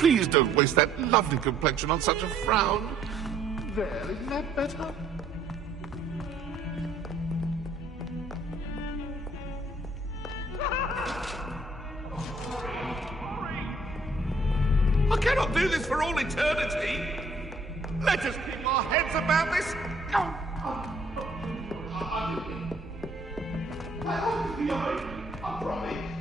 Please don't waste that lovely complexion on such a frown. There, isn't that better? I cannot do this for all eternity. Let us keep our heads about this. I promise.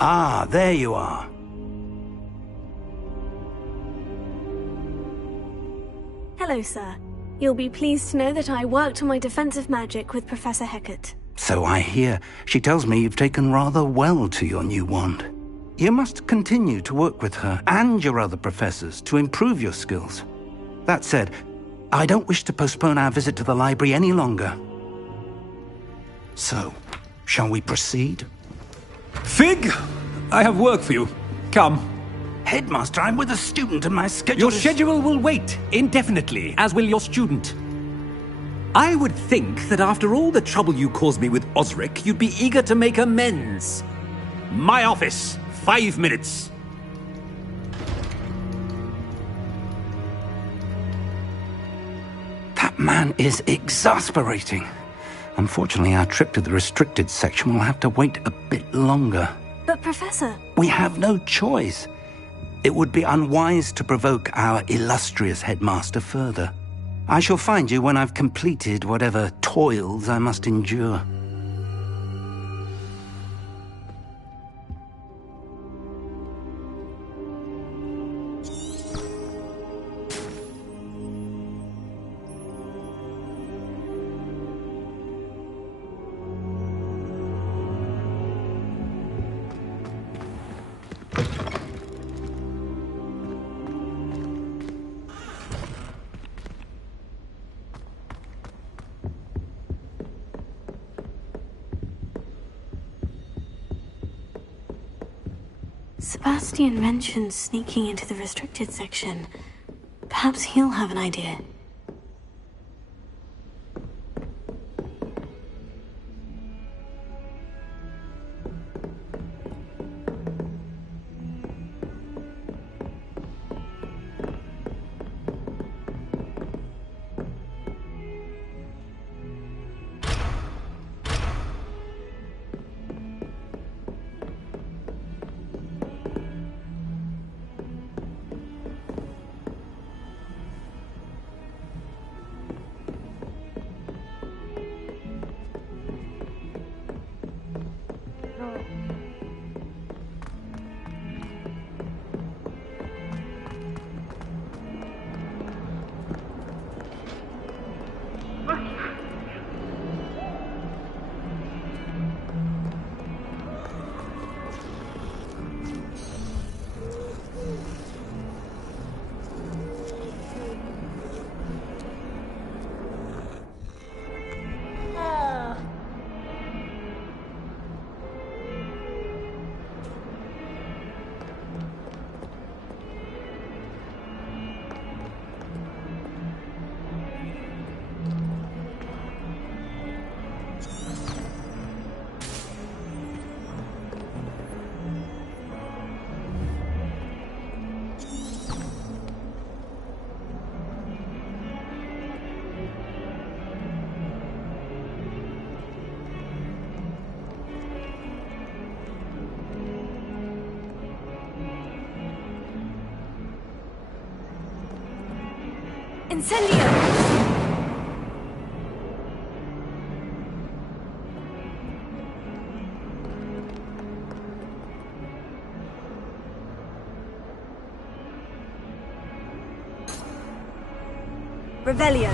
Ah, there you are. Hello, sir. You'll be pleased to know that I worked on my defensive magic with Professor Hecat. So I hear. She tells me you've taken rather well to your new wand. You must continue to work with her and your other professors to improve your skills. That said, I don't wish to postpone our visit to the library any longer. So, shall we proceed? Fig! I have work for you. Come. Headmaster, I'm with a student and my schedule Your schedule will wait indefinitely, as will your student. I would think that after all the trouble you caused me with Osric, you'd be eager to make amends. My office, 5 minutes. That man is exasperating. Unfortunately, our trip to the restricted section will have to wait a bit longer. But, Professor... We have no choice. It would be unwise to provoke our illustrious headmaster further. I shall find you when I've completed whatever toils I must endure. Sebastian mentioned sneaking into the restricted section. Perhaps he'll have an idea. Incendio! Revelio.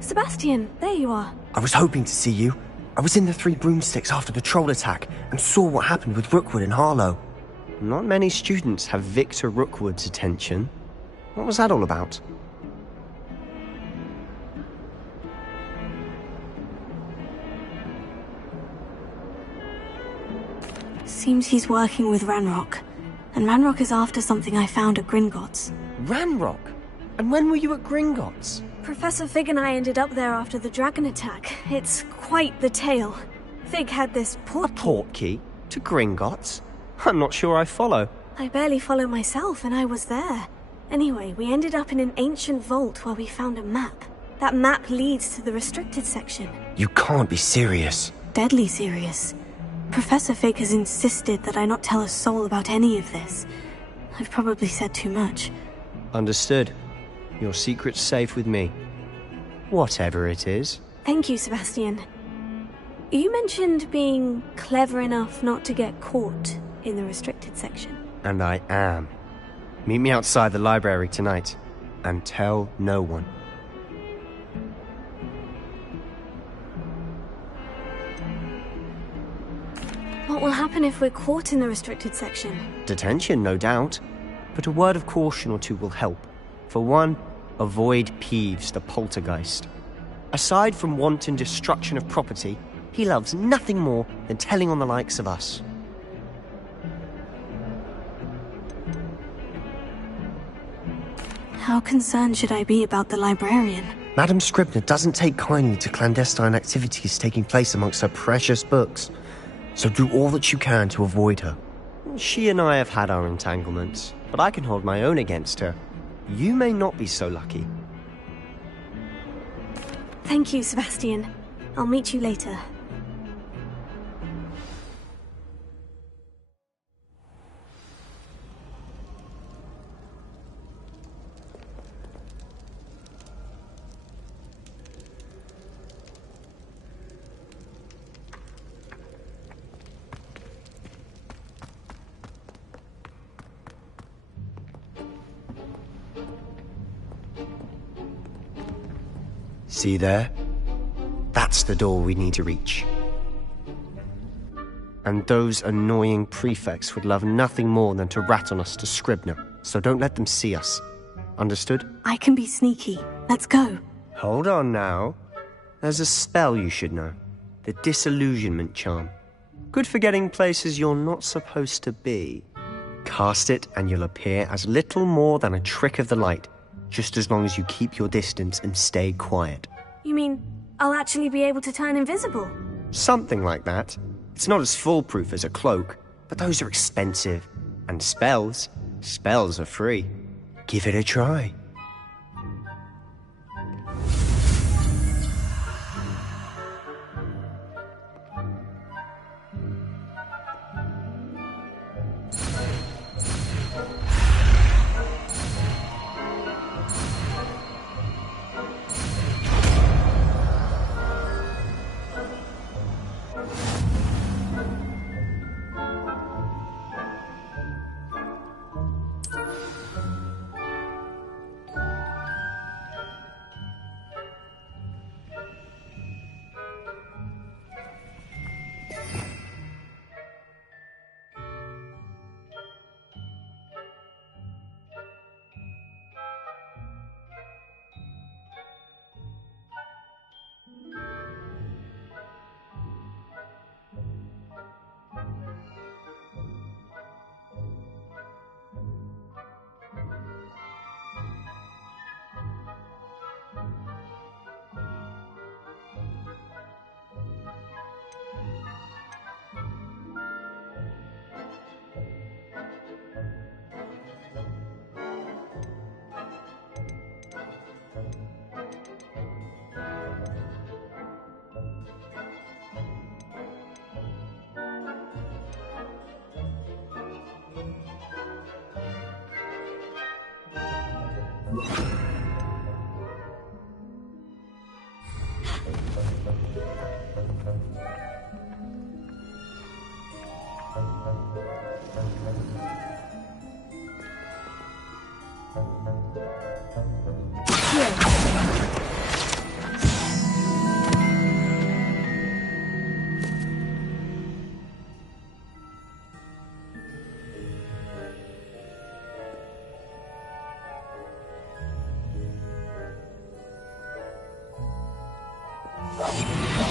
Sebastian, there you are. I was hoping to see you. I was in the Three Broomsticks after the troll attack and saw what happened with Rookwood and Harlow. Not many students have Victor Rookwood's attention. What was that all about? Seems he's working with Ranrock. And Ranrock is after something I found at Gringotts. Ranrock? And when were you at Gringotts? Professor Fig and I ended up there after the dragon attack. It's quite the tale. Fig had this portkey to Gringotts? I'm not sure I follow. I barely follow myself, and I was there. Anyway, we ended up in an ancient vault where we found a map. That map leads to the restricted section. You can't be serious. Deadly serious. Professor Fig has insisted that I not tell a soul about any of this. I've probably said too much. Understood. Your secret's safe with me. Whatever it is. Thank you, Sebastian. You mentioned being clever enough not to get caught in the restricted section. And I am. Meet me outside the library tonight. And tell no one. What will happen if we're caught in the restricted section? Detention, no doubt. But a word of caution or two will help. For one, avoid Peeves, the poltergeist. Aside from wanton destruction of property, he loves nothing more than telling on the likes of us. How concerned should I be about the librarian? Madame Scribner doesn't take kindly to clandestine activities taking place amongst her precious books, so do all that you can to avoid her. She and I have had our entanglements, but I can hold my own against her. You may not be so lucky. Thank you, Sebastian. I'll meet you later. See there? That's the door we need to reach. And those annoying prefects would love nothing more than to rat on us to Scribner, so don't let them see us. Understood? I can be sneaky. Let's go. Hold on now. There's a spell you should know. The Disillusionment Charm. Good for getting places you're not supposed to be. Cast it and you'll appear as little more than a trick of the light, just as long as you keep your distance and stay quiet. You mean I'll actually be able to turn invisible? Something like that. It's not as foolproof as a cloak, but those are expensive. And spells are free. Give it a try.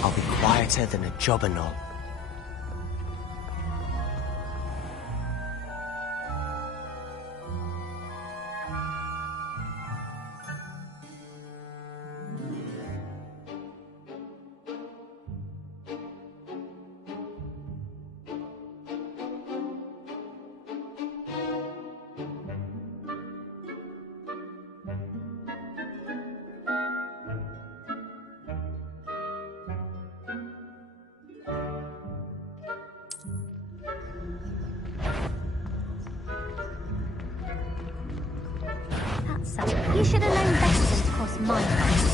I'll be quieter than a jobberknoll. He should have known better than to cross my path.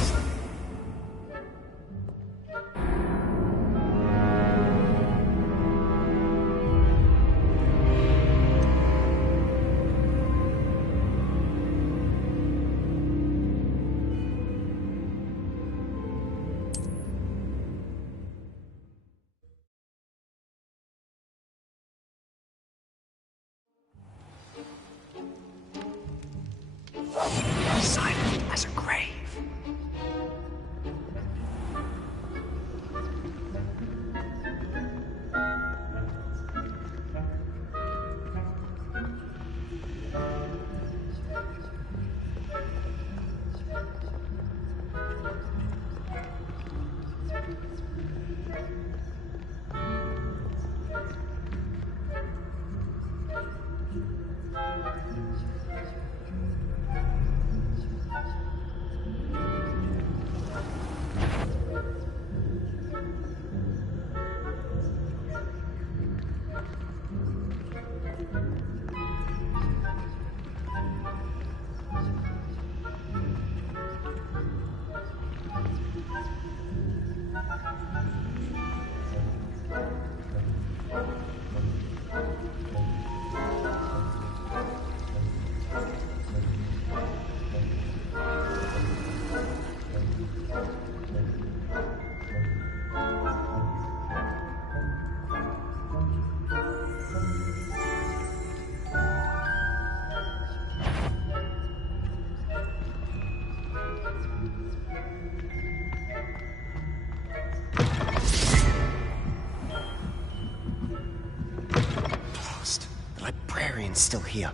Silent as a grave. Still here.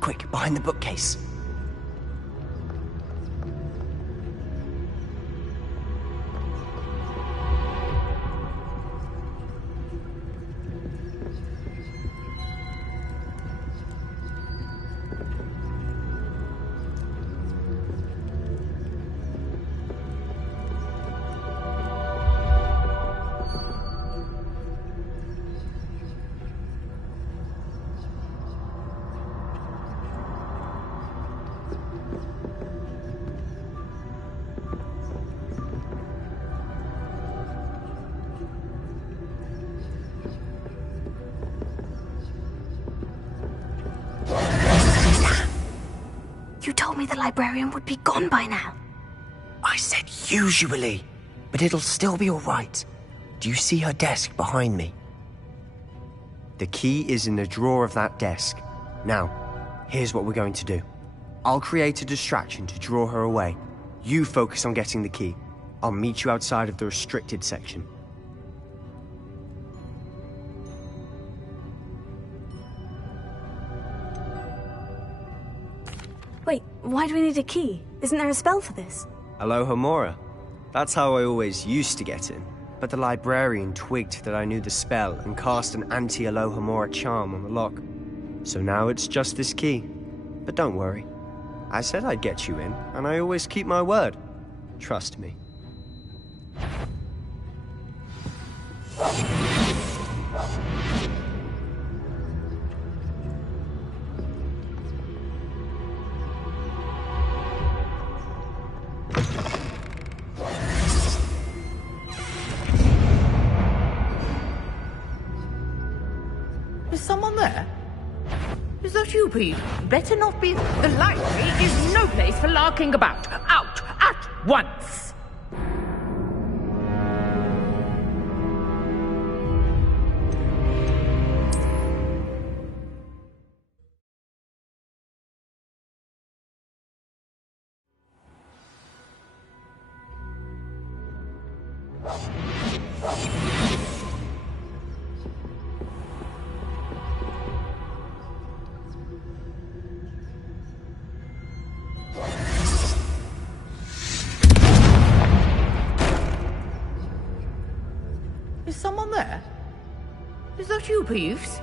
Quick, behind the bookcase. You told me the librarian would be gone by now. I said usually, but it'll still be all right. Do you see her desk behind me? The key is in the drawer of that desk. Now, here's what we're going to do. I'll create a distraction to draw her away. You focus on getting the key. I'll meet you outside of the restricted section. Wait, why do we need a key? Isn't there a spell for this? Alohomora. That's how I always used to get in. But the librarian twigged that I knew the spell and cast an anti-Alohomora charm on the lock. So now it's just this key. But don't worry. I said I'd get you in, and I always keep my word. Trust me. that you, Pete? Better not be. The library is no place for larking about. Out at once! Is someone there? Is that you, Peeves?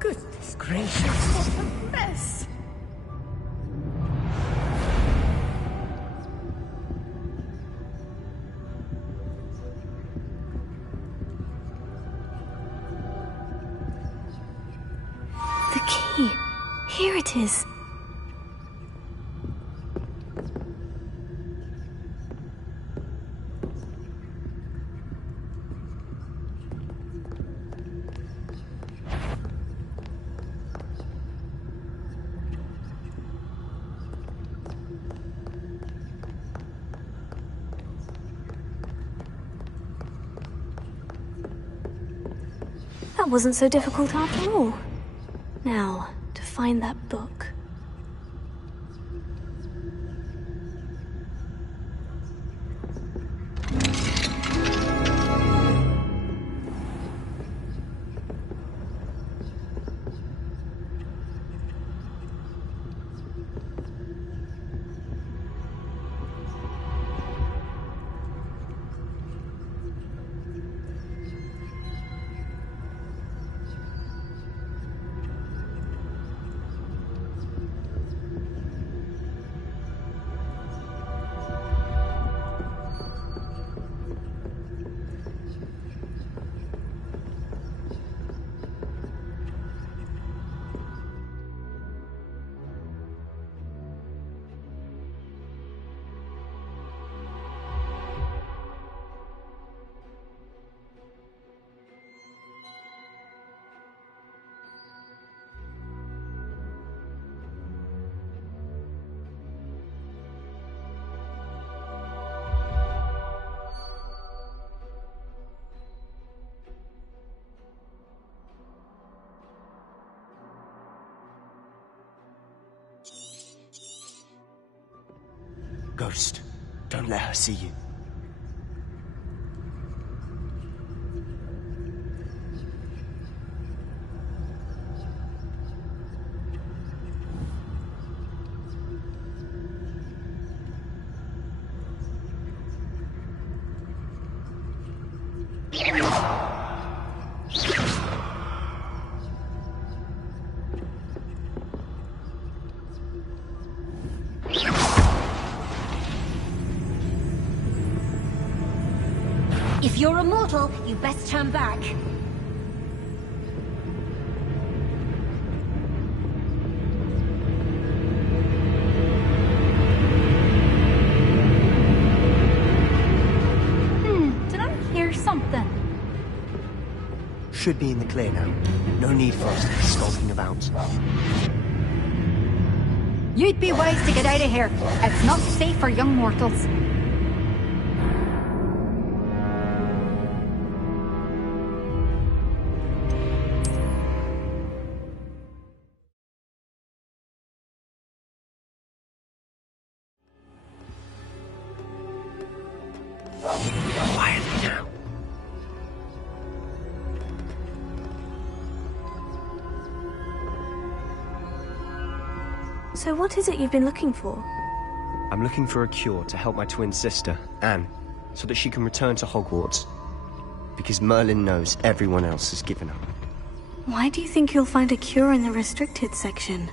Goodness gracious, what a mess! The key. Here it is. That wasn't so difficult after all. Now, to find that book. Ghost, don't let her see you. If you're a mortal, you best turn back. Did I hear something? Should be in the clear now. No need for us to be skulking about. You'd be wise to get out of here. It's not safe for young mortals. Quietly now. So what is it you've been looking for? I'm looking for a cure to help my twin sister, Anne, so that she can return to Hogwarts. Because Merlin knows everyone else has given up. Why do you think you'll find a cure in the restricted section?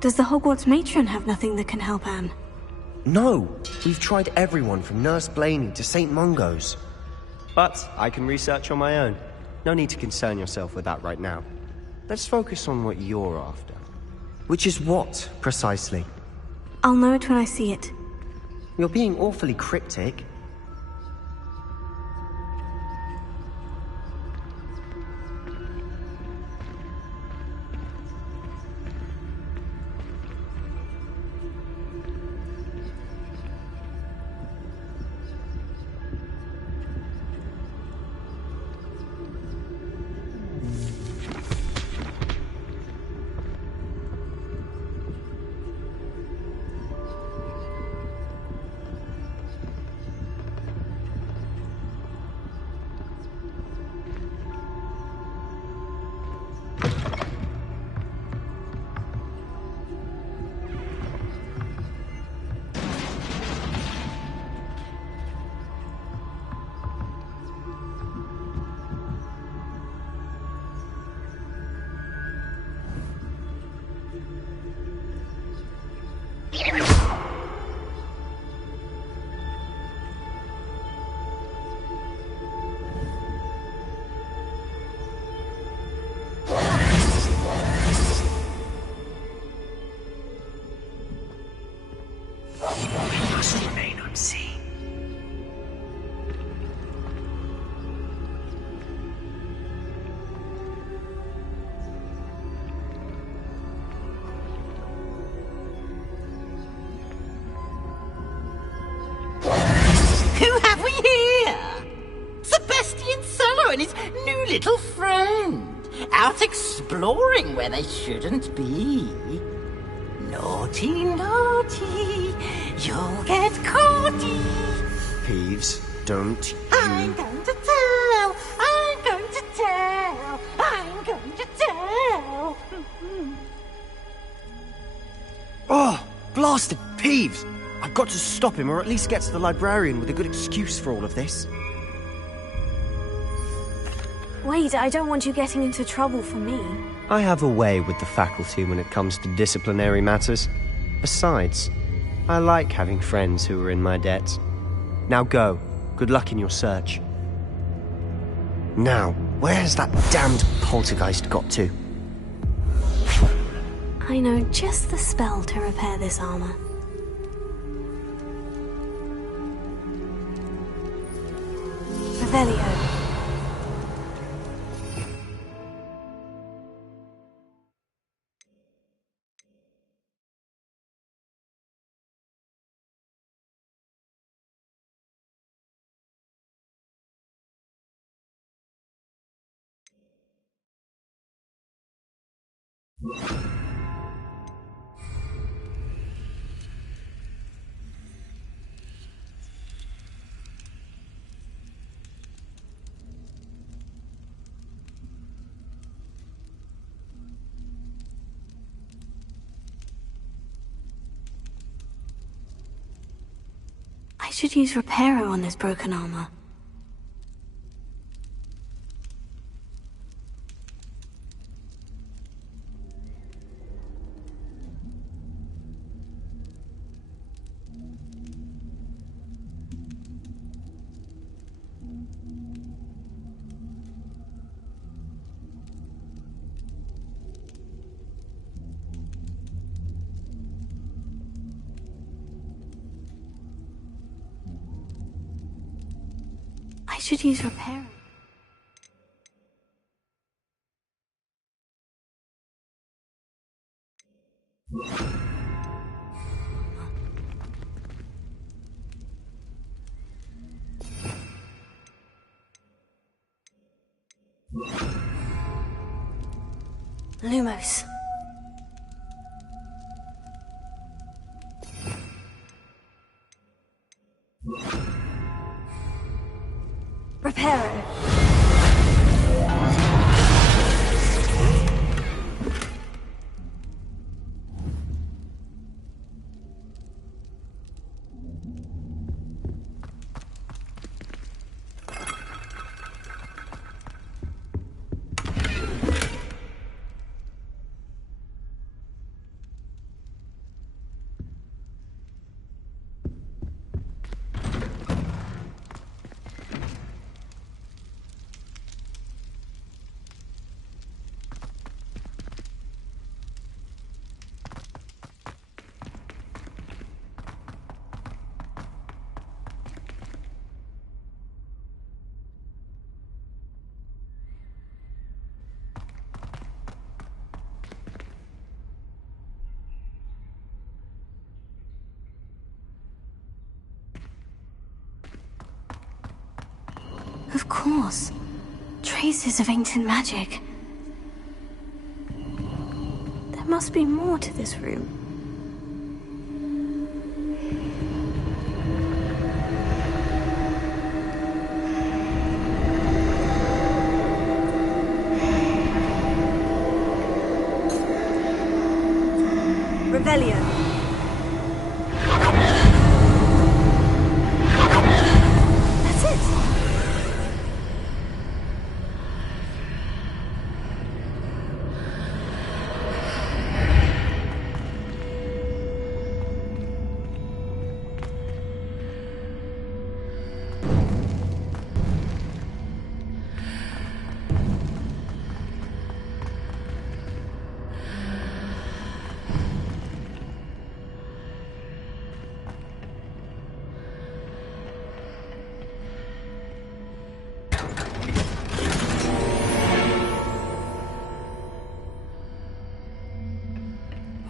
Does the Hogwarts matron have nothing that can help Anne? No! We've tried everyone from Nurse Blaney to St. Mungo's. But I can research on my own. No need to concern yourself with that right now. Let's focus on what you're after. Which is what, precisely? I'll know it when I see it. You're being awfully cryptic. Sebastian Solo and his new little friend. Out exploring where they shouldn't be. Naughty, naughty, you'll get caughty. Peeves, don't you... I'm going to tell, I'm going to tell, I'm going to tell. Oh, blasted Peeves! I've got to stop him, or at least get to the librarian with a good excuse for all of this. Wait, I don't want you getting into trouble for me. I have a way with the faculty when it comes to disciplinary matters. Besides, I like having friends who are in my debt. Now go. Good luck in your search. Now, where has that damned poltergeist got to? I know just the spell to repair this armor. Revelio. I should use Reparo on this broken armor. I should use Reparo. Lumos. Reparo. Of course. Traces of ancient magic. There must be more to this room. Revelio. That's it.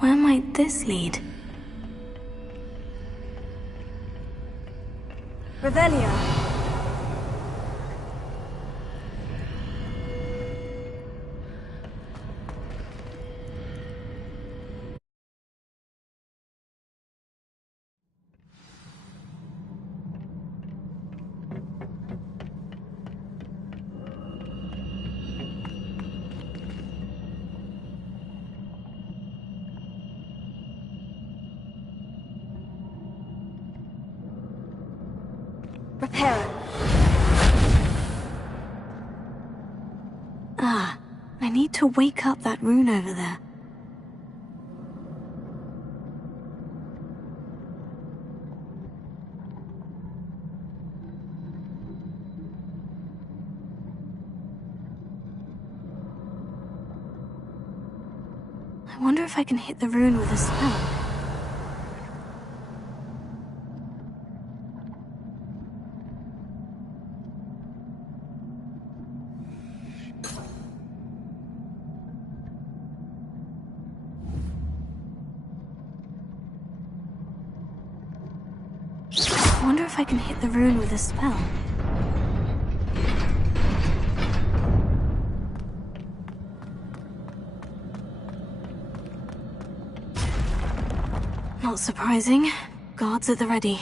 Where might this lead? Revelio. I need to wake up that rune over there. I wonder if I can hit the rune with a spell. I wonder if I can hit the rune with a spell. Not surprising. Guards at the ready.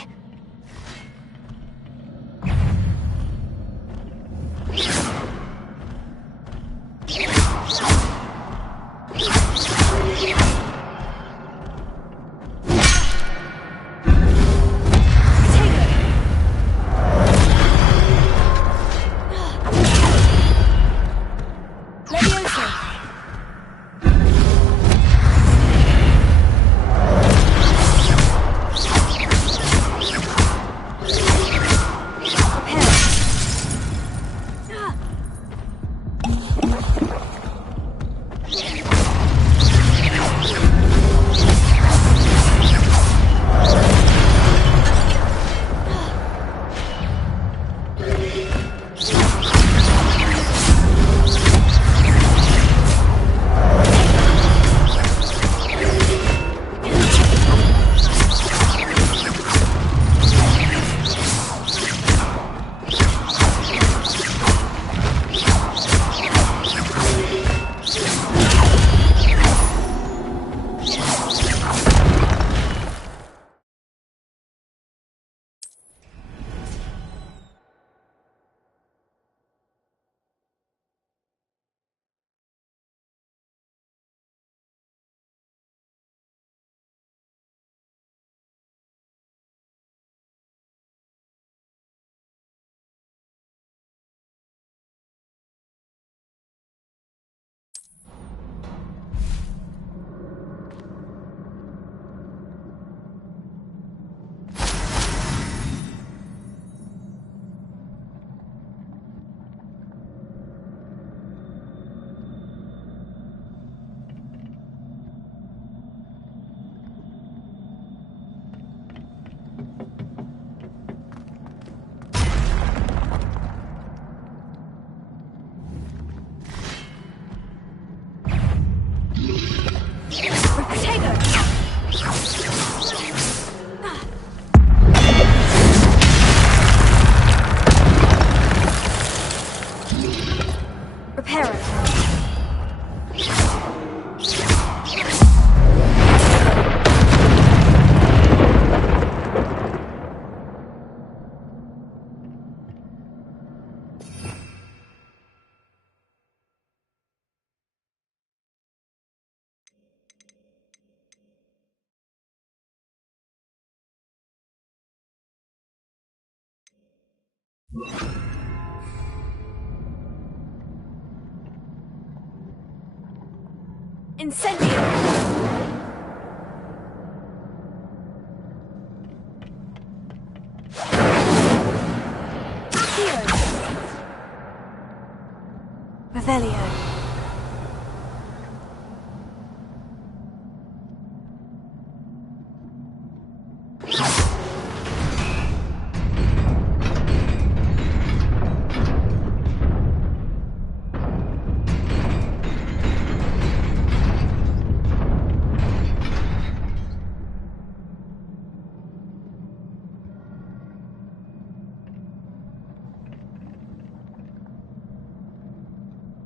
Incendio! Revelio.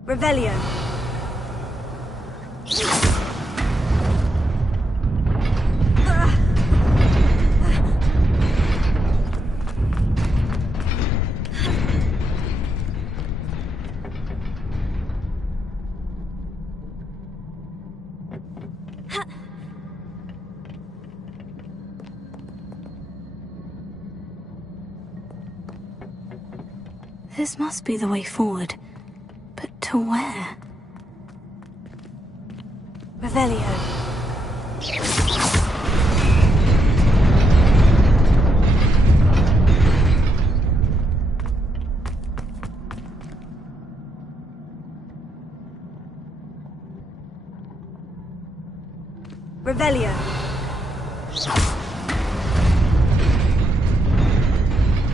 Revelio. This must be the way forward. But to where? Revelio. Revelio.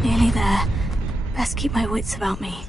Nearly there. Best keep my wits about me.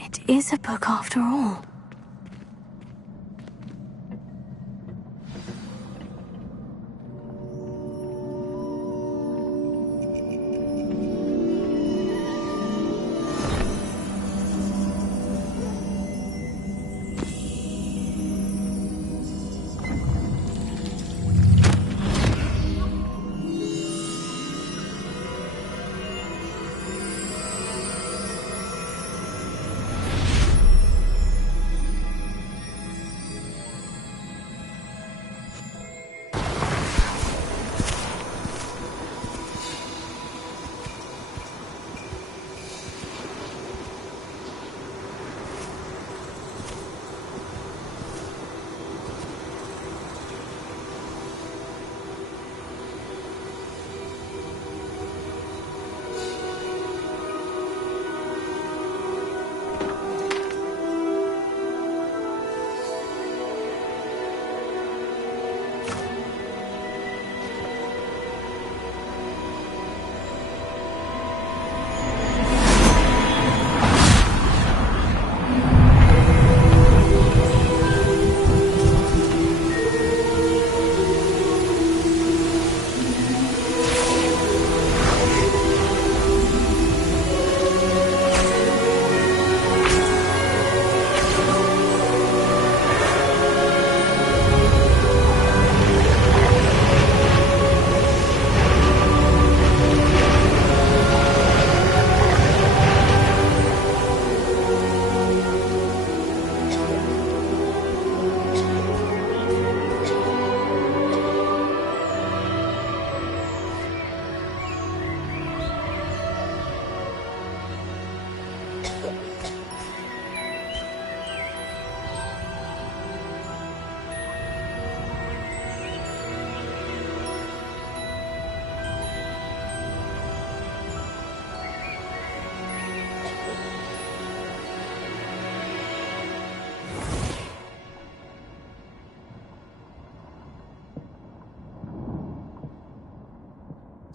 It is a book after all.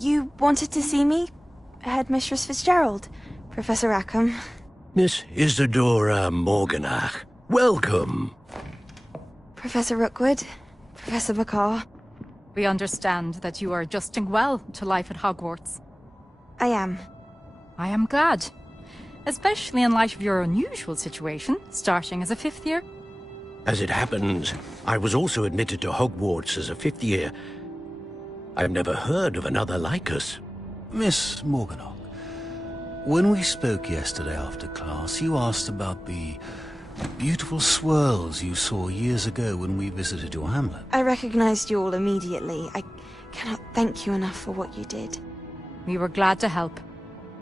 You wanted to see me? Headmistress Fitzgerald? Professor Rackham? Miss Isadora Morganach, welcome. Professor Rookwood? Professor Bakar? We understand that you are adjusting well to life at Hogwarts. I am. I am glad. Especially in light of your unusual situation, starting as a 5th year. As it happens, I was also admitted to Hogwarts as a 5th year. I've never heard of another like us. Miss Morganach, when we spoke yesterday after class, you asked about the beautiful swirls you saw years ago when we visited your hamlet. I recognized you all immediately. I cannot thank you enough for what you did. We were glad to help.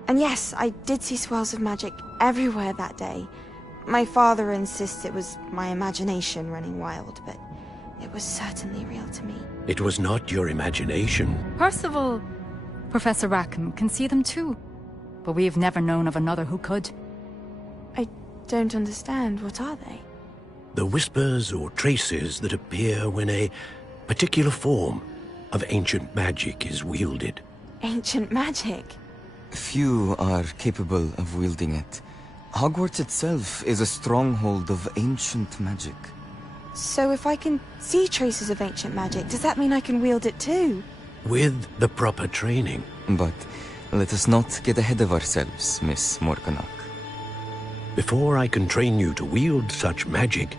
And yes, I did see swirls of magic everywhere that day. My father insists it was my imagination running wild, but it was certainly real to me. It was not your imagination. Percival, Professor Rackham can see them too. But we have never known of another who could. I don't understand. What are they? The whispers or traces that appear when a particular form of ancient magic is wielded. Ancient magic? Few are capable of wielding it. Hogwarts itself is a stronghold of ancient magic. So if I can see traces of ancient magic, does that mean I can wield it too? With the proper training. But let us not get ahead of ourselves, Miss Morganach. Before I can train you to wield such magic,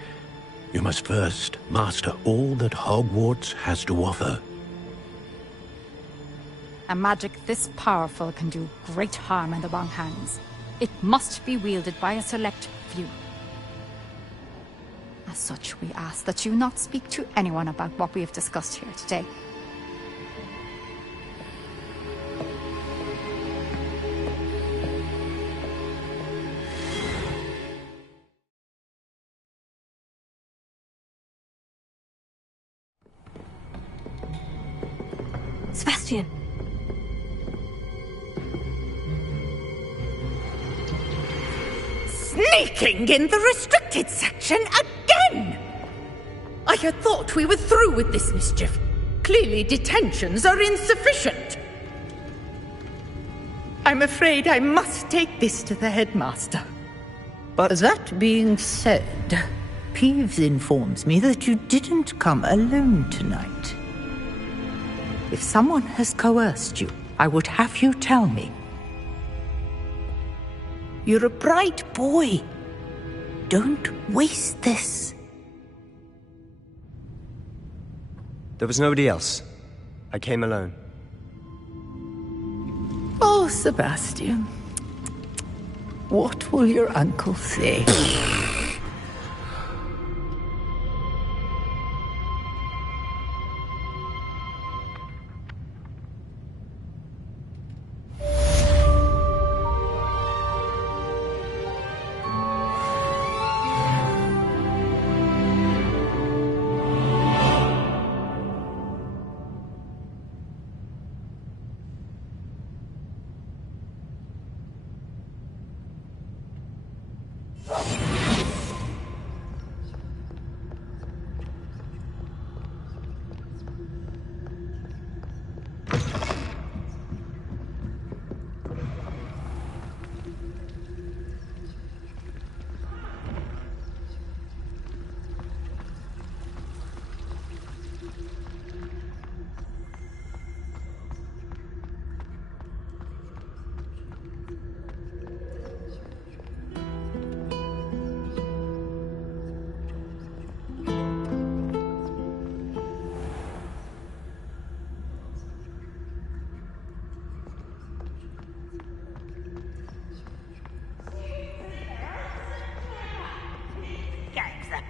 you must first master all that Hogwarts has to offer. A magic this powerful can do great harm in the wrong hands. It must be wielded by a select few. As such, we ask that you not speak to anyone about what we have discussed here today. Sebastian! Sneaking in the restricted section again! I had thought we were through with this mischief. Clearly detentions are insufficient. I'm afraid I must take this to the headmaster. But that being said, Peeves informs me that you didn't come alone tonight. If someone has coerced you, I would have you tell me. You're a bright boy. Don't waste this. There was nobody else. I came alone. Oh, Sebastian. What will your uncle say?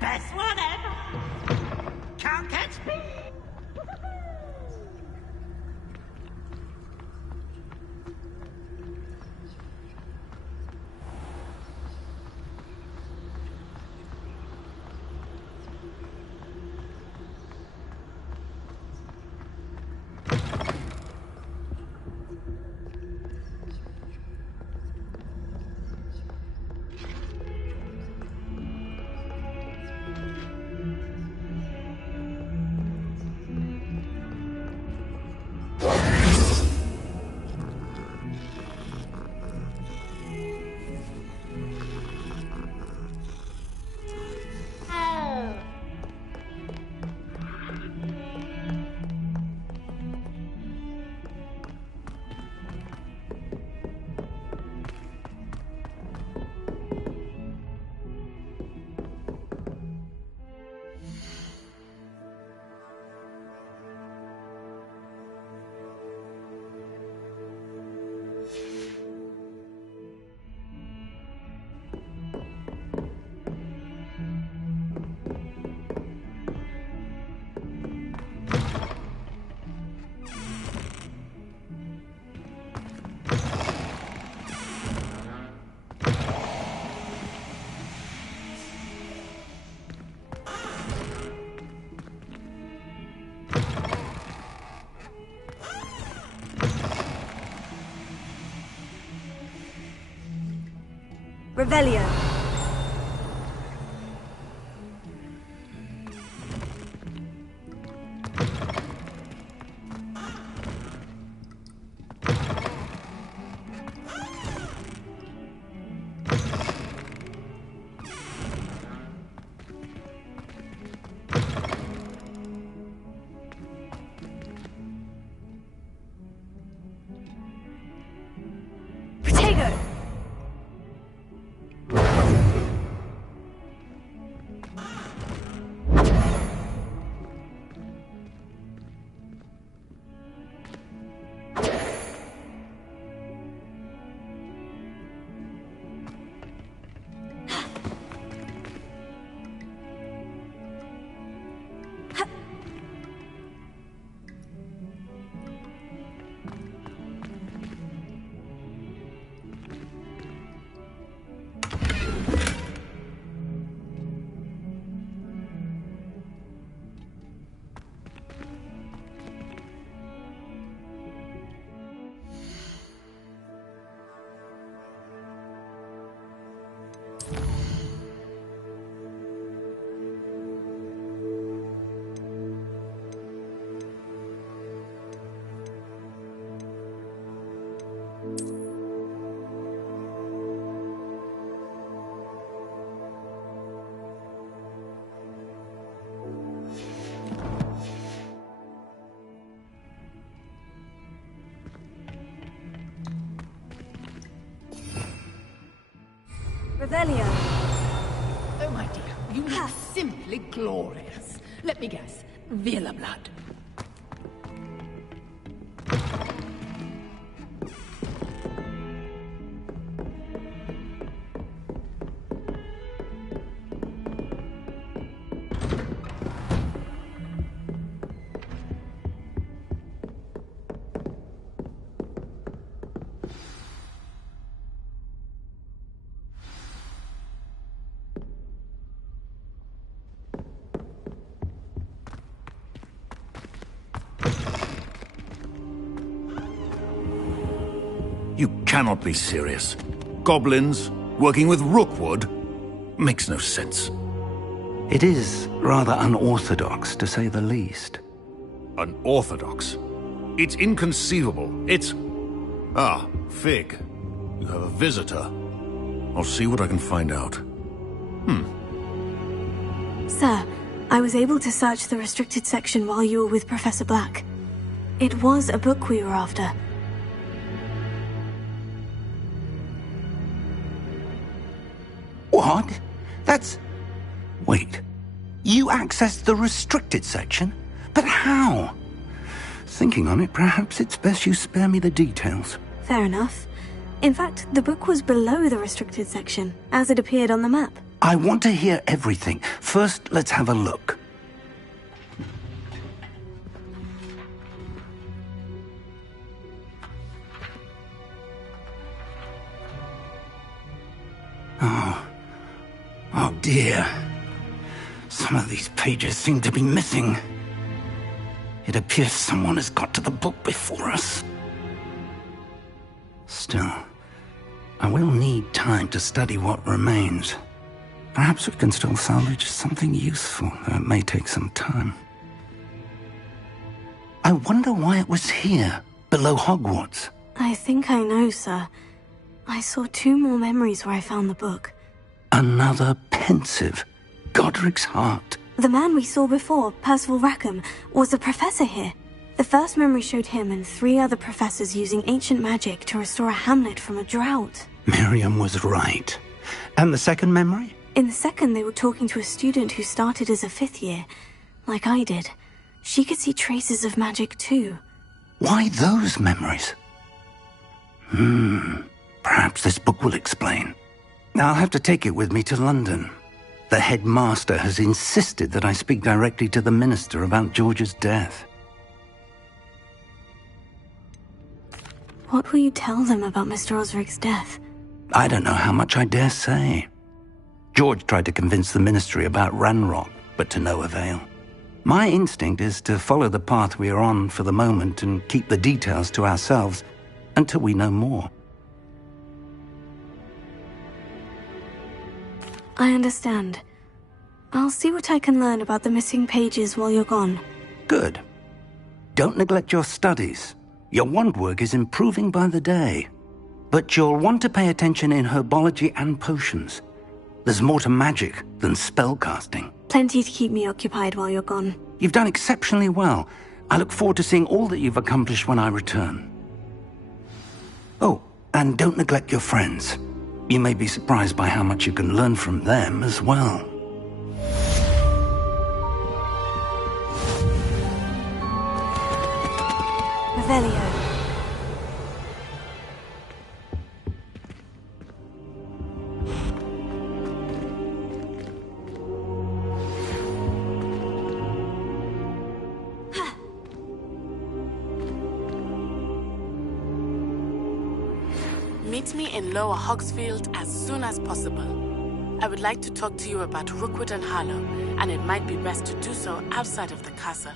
Best one ever. Can't catch me. Revelio. Revelio. Oh, my dear, you look simply glorious. Let me guess, Vila blood. You cannot be serious. Goblins working with Rookwood? Makes no sense. It is rather unorthodox, to say the least. Unorthodox? It's inconceivable. It's... Ah, Fig. You have a visitor. I'll see what I can find out. Sir, I was able to search the restricted section while you were with Professor Black. It was a book we were after. What? That's... Wait. You accessed the restricted section? But how? Thinking on it, perhaps it's best you spare me the details. Fair enough. In fact, the book was below the restricted section, as it appeared on the map. I want to hear everything. First, let's have a look. Oh dear. Some of these pages seem to be missing. It appears someone has got to the book before us. Still, I will need time to study what remains. Perhaps we can still salvage something useful, though it may take some time. I wonder why it was here, below Hogwarts. I think I know, sir. I saw 2 more memories where I found the book. Another pensive. Godric's heart. The man we saw before, Percival Rackham, was a professor here. The first memory showed him and 3 other professors using ancient magic to restore a hamlet from a drought. Miriam was right. And the second memory? In the second, they were talking to a student who started as a 5th year, like I did. She could see traces of magic too. Why those memories? Perhaps this book will explain. I'll have to take it with me to London. The headmaster has insisted that I speak directly to the minister about George's death. What will you tell them about Mr. Osric's death? I don't know how much I dare say. George tried to convince the ministry about Ranrock, but to no avail. My instinct is to follow the path we are on for the moment and keep the details to ourselves until we know more. I understand. I'll see what I can learn about the missing pages while you're gone. Good. Don't neglect your studies. Your wand work is improving by the day. But you'll want to pay attention in herbology and potions. There's more to magic than spellcasting. Plenty to keep me occupied while you're gone. You've done exceptionally well. I look forward to seeing all that you've accomplished when I return. Oh, and don't neglect your friends. You may be surprised by how much you can learn from them as well. Revelio. Meet me in Lower Hogsfield as soon as possible. I would like to talk to you about Rookwood and Harlow, and it might be best to do so outside of the castle.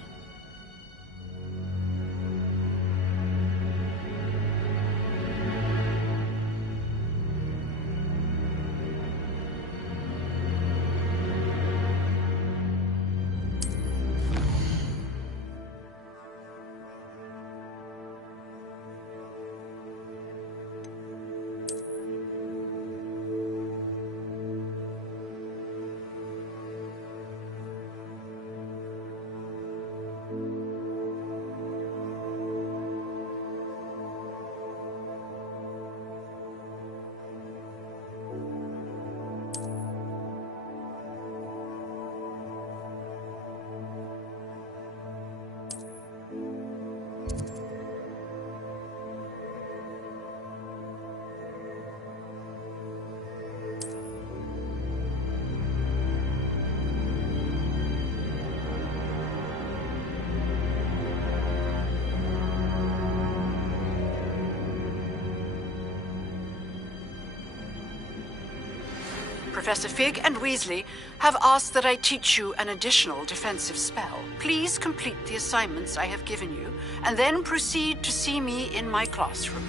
Professor Fig and Weasley have asked that I teach you an additional defensive spell. Please complete the assignments I have given you, and then proceed to see me in my classroom.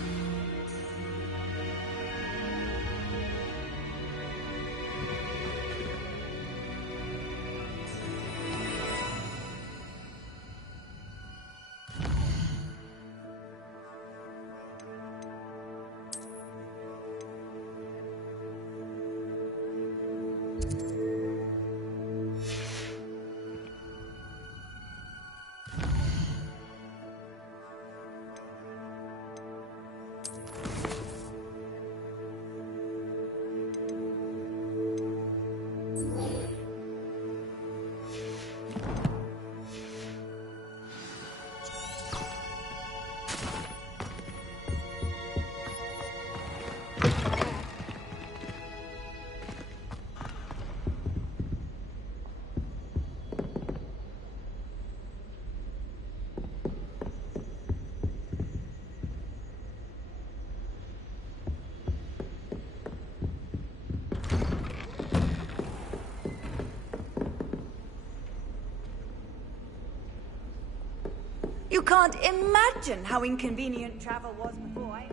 You can't imagine how inconvenient travel was before I...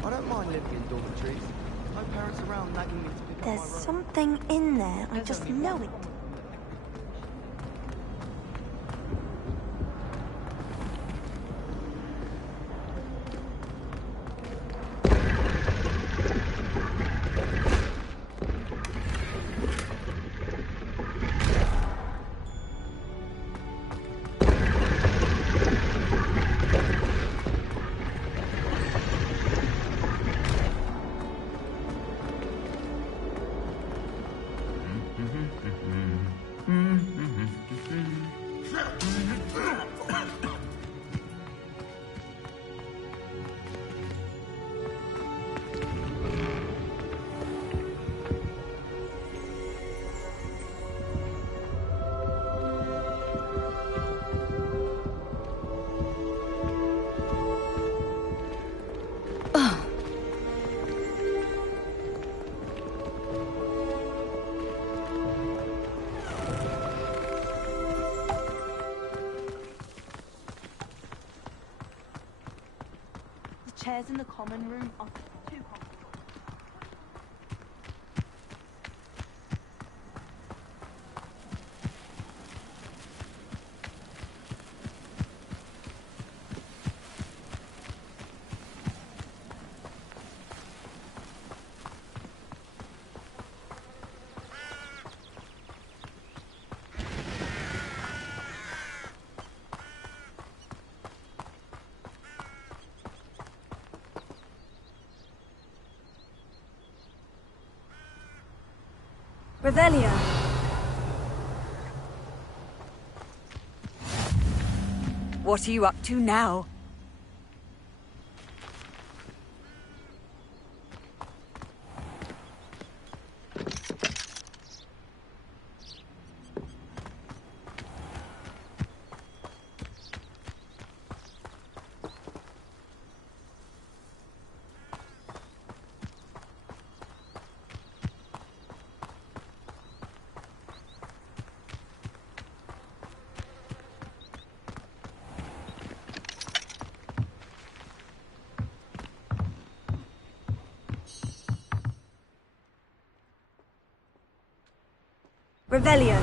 I don't mind living in dormitories. No parents around nagging me to pick up my There's something in there, I just know it. The chairs in the common room are too comfortable. Revelio. What are you up to now? Revelio.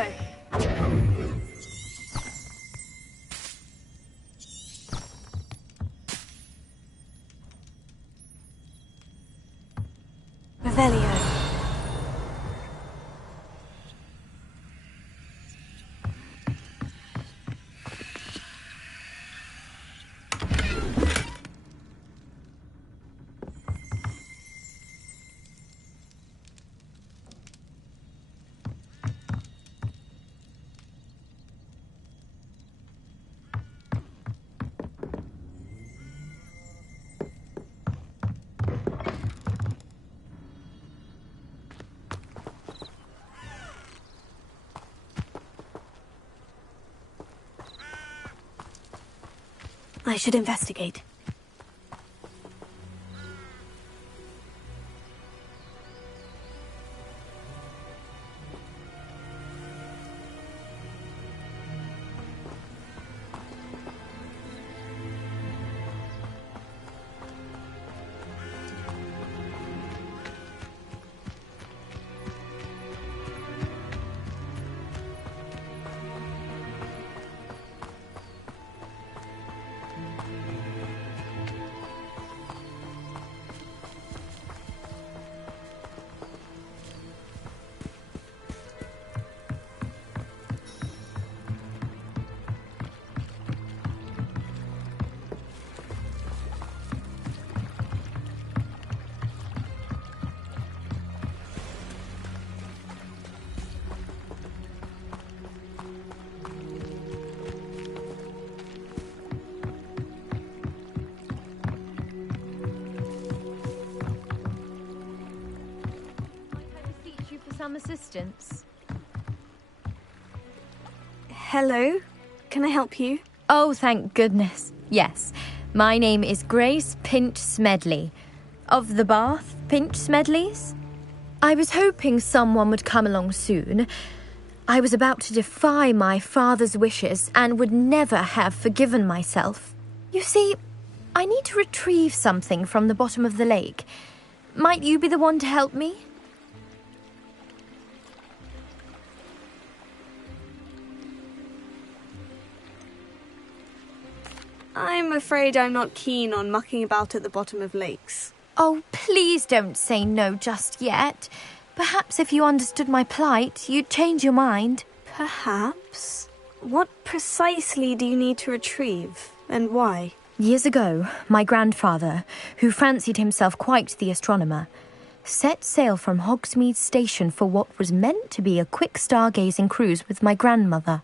Revelio! Revelio. I should investigate. Some assistance. Hello? Can I help you? Oh, thank goodness. Yes. My name is Grace Pinch Smedley. Of the Bath Pinch Smedleys? I was hoping someone would come along soon. I was about to defy my father's wishes and would never have forgiven myself. You see, I need to retrieve something from the bottom of the lake. Might you be the one to help me? I'm afraid I'm not keen on mucking about at the bottom of lakes. Oh, please don't say no just yet. Perhaps if you understood my plight, you'd change your mind. Perhaps? What precisely do you need to retrieve, and why? Years ago, my grandfather, who fancied himself quite the astronomer, set sail from Hogsmeade Station for what was meant to be a quick stargazing cruise with my grandmother.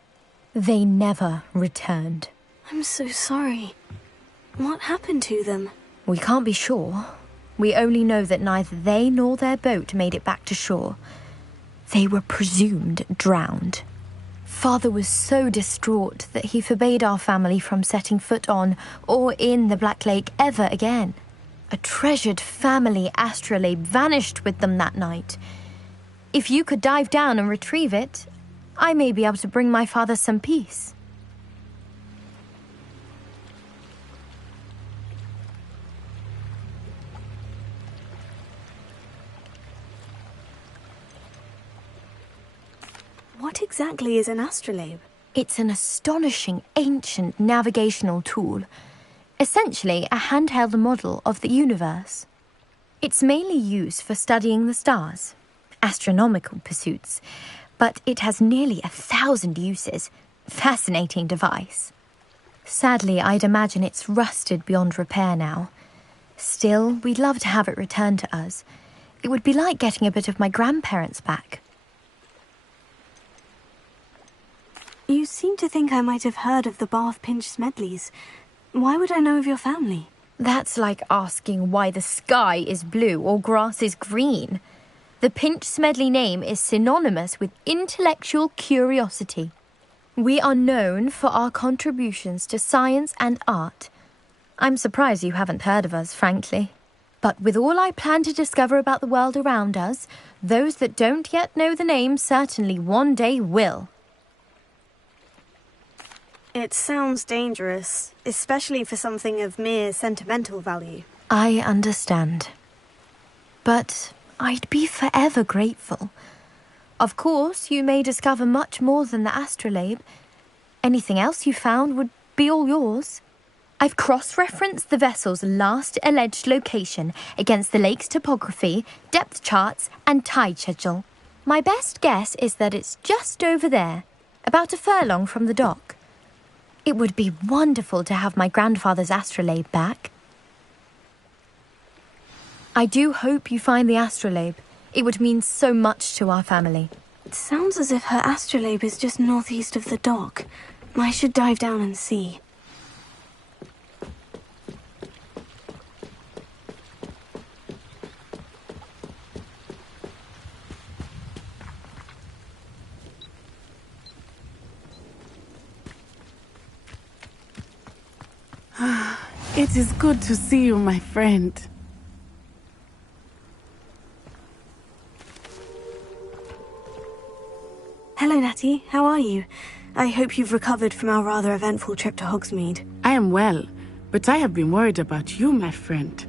They never returned. I'm so sorry. What happened to them? We can't be sure. We only know that neither they nor their boat made it back to shore. They were presumed drowned. Father was so distraught that he forbade our family from setting foot on or in the Black Lake ever again. A treasured family astrolabe vanished with them that night. If you could dive down and retrieve it, I may be able to bring my father some peace. What exactly is an astrolabe? It's an astonishing ancient navigational tool. Essentially a handheld model of the universe. It's mainly used for studying the stars, astronomical pursuits, but it has nearly 1,000 uses. Fascinating device. Sadly, I'd imagine it's rusted beyond repair now. Still, we'd love to have it returned to us. It would be like getting a bit of my grandparents back. You seem to think I might have heard of the Bath Pinch Smedleys. Why would I know of your family? That's like asking why the sky is blue or grass is green. The Pinch Smedley name is synonymous with intellectual curiosity. We are known for our contributions to science and art. I'm surprised you haven't heard of us, frankly. But with all I plan to discover about the world around us, those that don't yet know the name certainly one day will. It sounds dangerous, especially for something of mere sentimental value. I understand. But I'd be forever grateful. Of course, you may discover much more than the astrolabe. Anything else you found would be all yours. I've cross-referenced the vessel's last alleged location against the lake's topography, depth charts, and tide schedule. My best guess is that it's just over there, about a furlong from the dock. It would be wonderful to have my grandfather's astrolabe back. I do hope you find the astrolabe. It would mean so much to our family. It sounds as if her astrolabe is just northeast of the dock. I should dive down and see. It is good to see you, my friend. Hello, Natty. How are you? I hope you've recovered from our rather eventful trip to Hogsmeade. I am well, but I have been worried about you, my friend.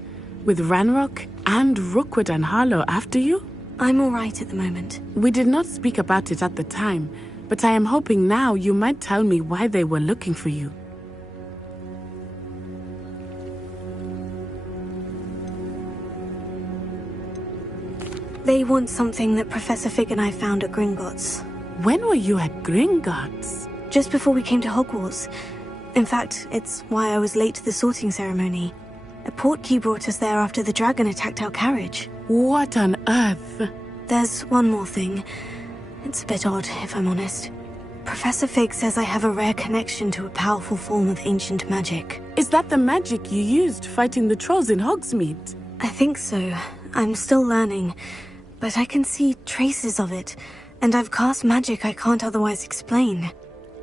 With Ranrock and Rookwood and Harlow after you? I'm all right at the moment. We did not speak about it at the time, but I am hoping now you might tell me why they were looking for you. They want something that Professor Fig and I found at Gringotts. When were you at Gringotts? Just before we came to Hogwarts. In fact, it's why I was late to the sorting ceremony. A portkey brought us there after the dragon attacked our carriage. What on earth? There's one more thing. It's a bit odd, if I'm honest. Professor Fig says I have a rare connection to a powerful form of ancient magic. Is that the magic you used fighting the trolls in Hogsmeade? I think so. I'm still learning. But I can see traces of it, and I've cast magic I can't otherwise explain.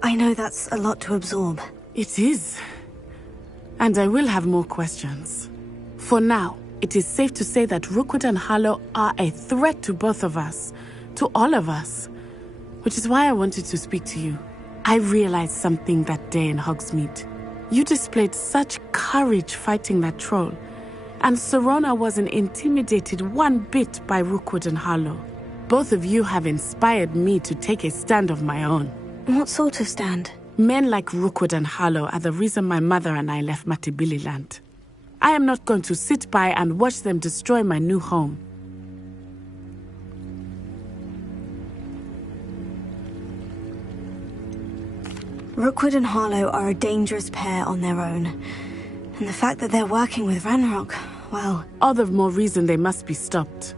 I know that's a lot to absorb. It is. And I will have more questions. For now, it is safe to say that Rookwood and Harlow are a threat to both of us, to all of us. Which is why I wanted to speak to you. I realized something that day in Hogsmeade. You displayed such courage fighting that troll. And Serona wasn't intimidated one bit by Rookwood and Harlow. Both of you have inspired me to take a stand of my own. What sort of stand? Men like Rookwood and Harlow are the reason my mother and I left Matibili land. I am not going to sit by and watch them destroy my new home. Rookwood and Harlow are a dangerous pair on their own. And the fact that they're working with Ranrock, well... all the more reason they must be stopped.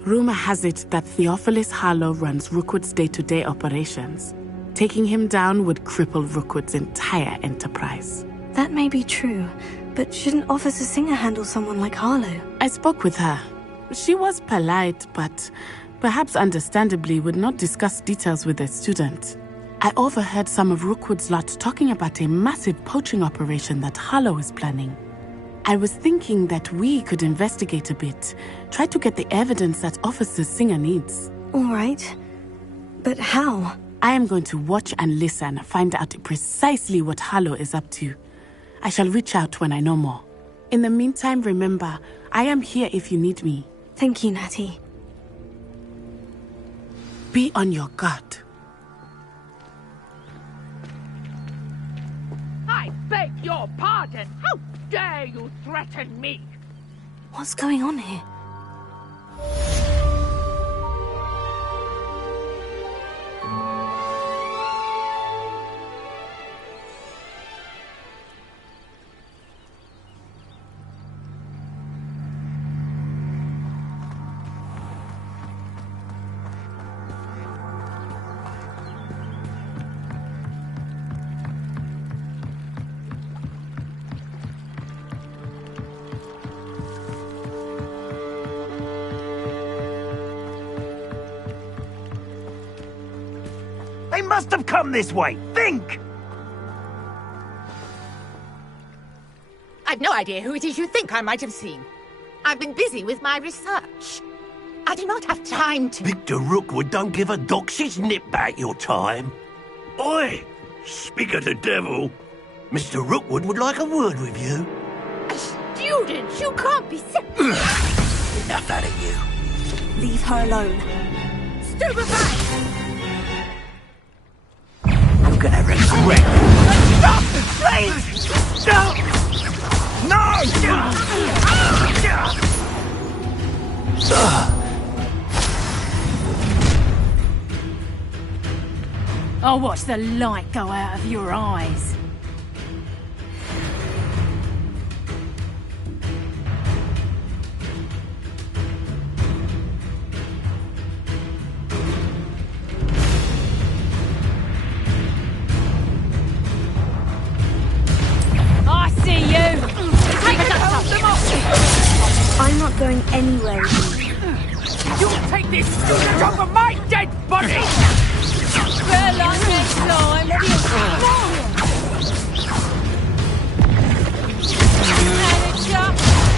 Rumor has it that Theophilus Harlow runs Rookwood's day-to-day operations. Taking him down would cripple Rookwood's entire enterprise. That may be true, but shouldn't Officer Singer handle someone like Harlow? I spoke with her. She was polite, but perhaps understandably would not discuss details with a student. I overheard some of Rookwood's lot talking about a massive poaching operation that Harlow is planning. I was thinking that we could investigate a bit, try to get the evidence that Officer Singer needs. All right. But how? I am going to watch and listen, find out precisely what Harlow is up to. I shall reach out when I know more. In the meantime, remember, I am here if you need me. Thank you, Natty. Be on your guard. I beg your pardon! How dare you threaten me? What's going on here? They must have come this way. Think! I've no idea who it is you think I might have seen. I've been busy with my research. I do not have time to... Victor Rookwood don't give a doxy's nip back your time. Oi! Speak of the devil. Mr. Rookwood would like a word with you. A student? You can't be Enough out of you. Leave her alone. Stupefy! I'll watch the light go out of your eyes. I see you! I'm not going anywhere with you. You'll take this student off of my dead body! Well, on next time,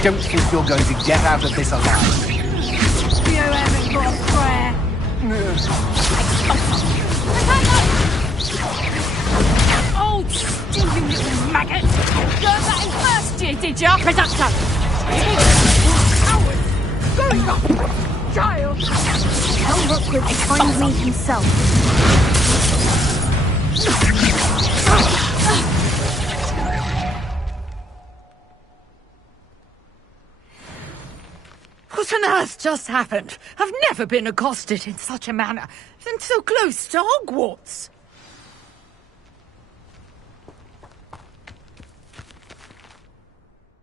Don't think you're going to get out of this alive. You haven't got a prayer. Oh, still, you little maggot! Learned that in first year, did ya? Presumption! Coward! Going off to jail! Tell Rookwood to find me himself. What on earth just happened? I've never been accosted in such a manner, and so close to Hogwarts.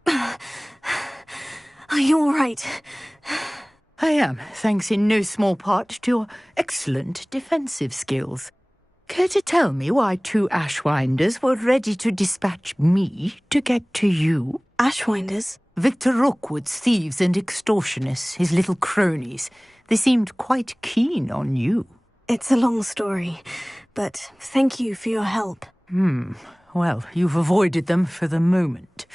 Are you all right? I am, thanks in no small part to your excellent defensive skills. Care to tell me why 2 Ashwinders were ready to dispatch me to get to you? Ashwinders? Victor Rookwood's thieves and extortionists, his little cronies. They seemed quite keen on you. It's a long story, but thank you for your help. Well, you've avoided them for the moment.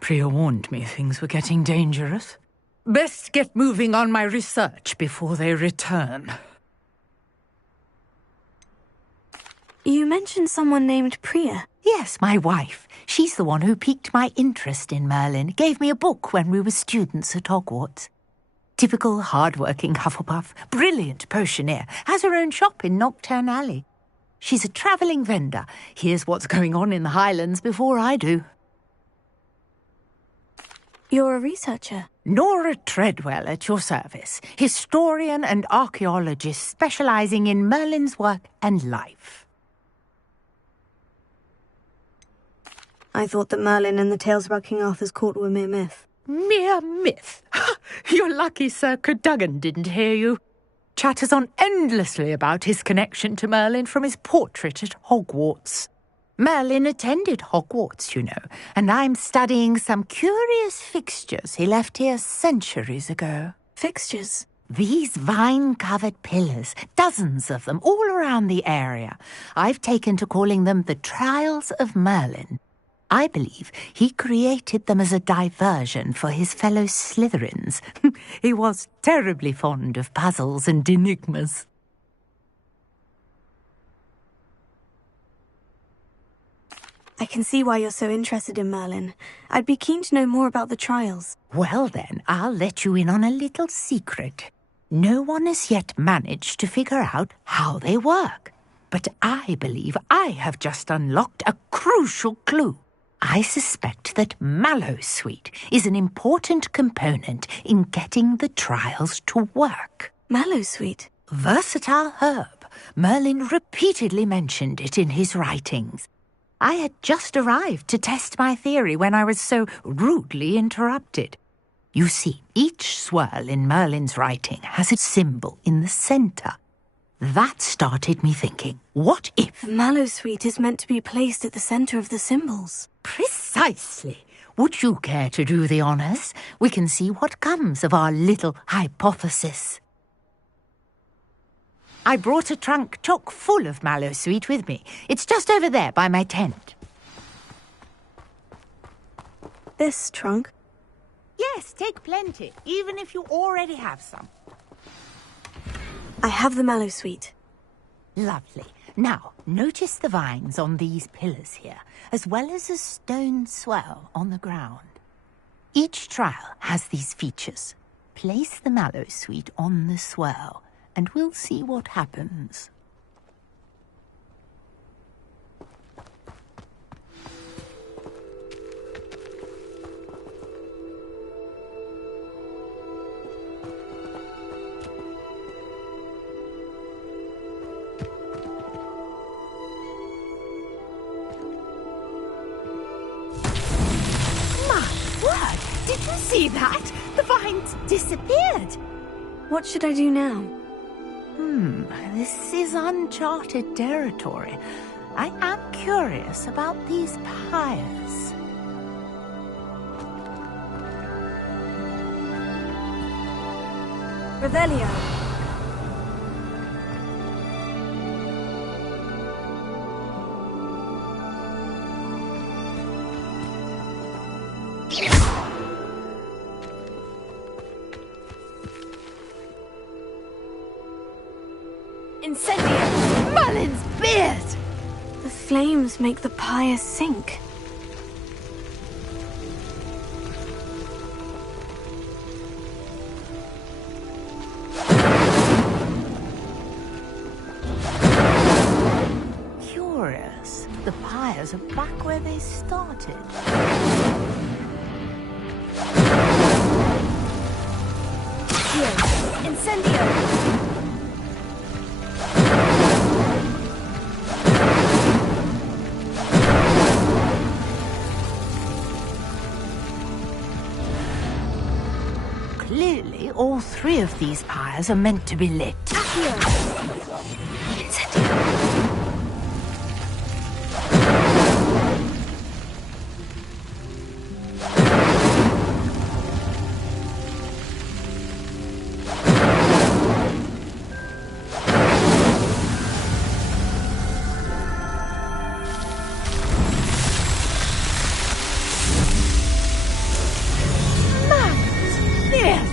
Priya warned me things were getting dangerous. Best get moving on my research before they return. You mentioned someone named Priya. Yes, my wife. She's the one who piqued my interest in Merlin, gave me a book when we were students at Hogwarts. Typical hard-working Hufflepuff, brilliant potioneer, has her own shop in Knockturn Alley. She's a travelling vendor, hears what's going on in the Highlands before I do. You're a researcher? Nora Treadwell at your service, historian and archaeologist specialising in Merlin's work and life. I thought that Merlin and the tales about King Arthur's court were mere myth. Mere myth? You're lucky Sir Cadogan didn't hear you. Chatters on endlessly about his connection to Merlin from his portrait at Hogwarts. Merlin attended Hogwarts, you know, and I'm studying some curious fixtures he left here centuries ago. Fixtures? These vine-covered pillars, dozens of them, all around the area. I've taken to calling them the Trials of Merlin. I believe he created them as a diversion for his fellow Slytherins. He was terribly fond of puzzles and enigmas. I can see why you're so interested in Merlin. I'd be keen to know more about the trials. Well then, I'll let you in on a little secret. No one has yet managed to figure out how they work. But I believe I have just unlocked a crucial clue. I suspect that Mallowsweet is an important component in getting the trials to work. Mallowsweet? Versatile herb. Merlin repeatedly mentioned it in his writings. I had just arrived to test my theory when I was so rudely interrupted. You see, each swirl in Merlin's writing has a symbol in the centre. That started me thinking, what if... Mallowsweet is meant to be placed at the centre of the symbols. Precisely. Would you care to do the honours? We can see what comes of our little hypothesis. I brought a trunk chock full of Mallowsweet with me. It's just over there by my tent. This trunk? Yes, take plenty, even if you already have some. I have the Mallowsweet. Lovely. Now, notice the vines on these pillars here, as well as a stone swell on the ground. Each trial has these features. Place the Mallowsweet on the swell, and we'll see what happens. see that? The vines disappeared. What should I do now? This is uncharted territory. I am curious about these pyres. Revelio. Incendio! Merlin's beard! The flames make the pyre sink. Curious. The pyres are back where they started. Incendio! Clearly, all three of these pyres are meant to be lit.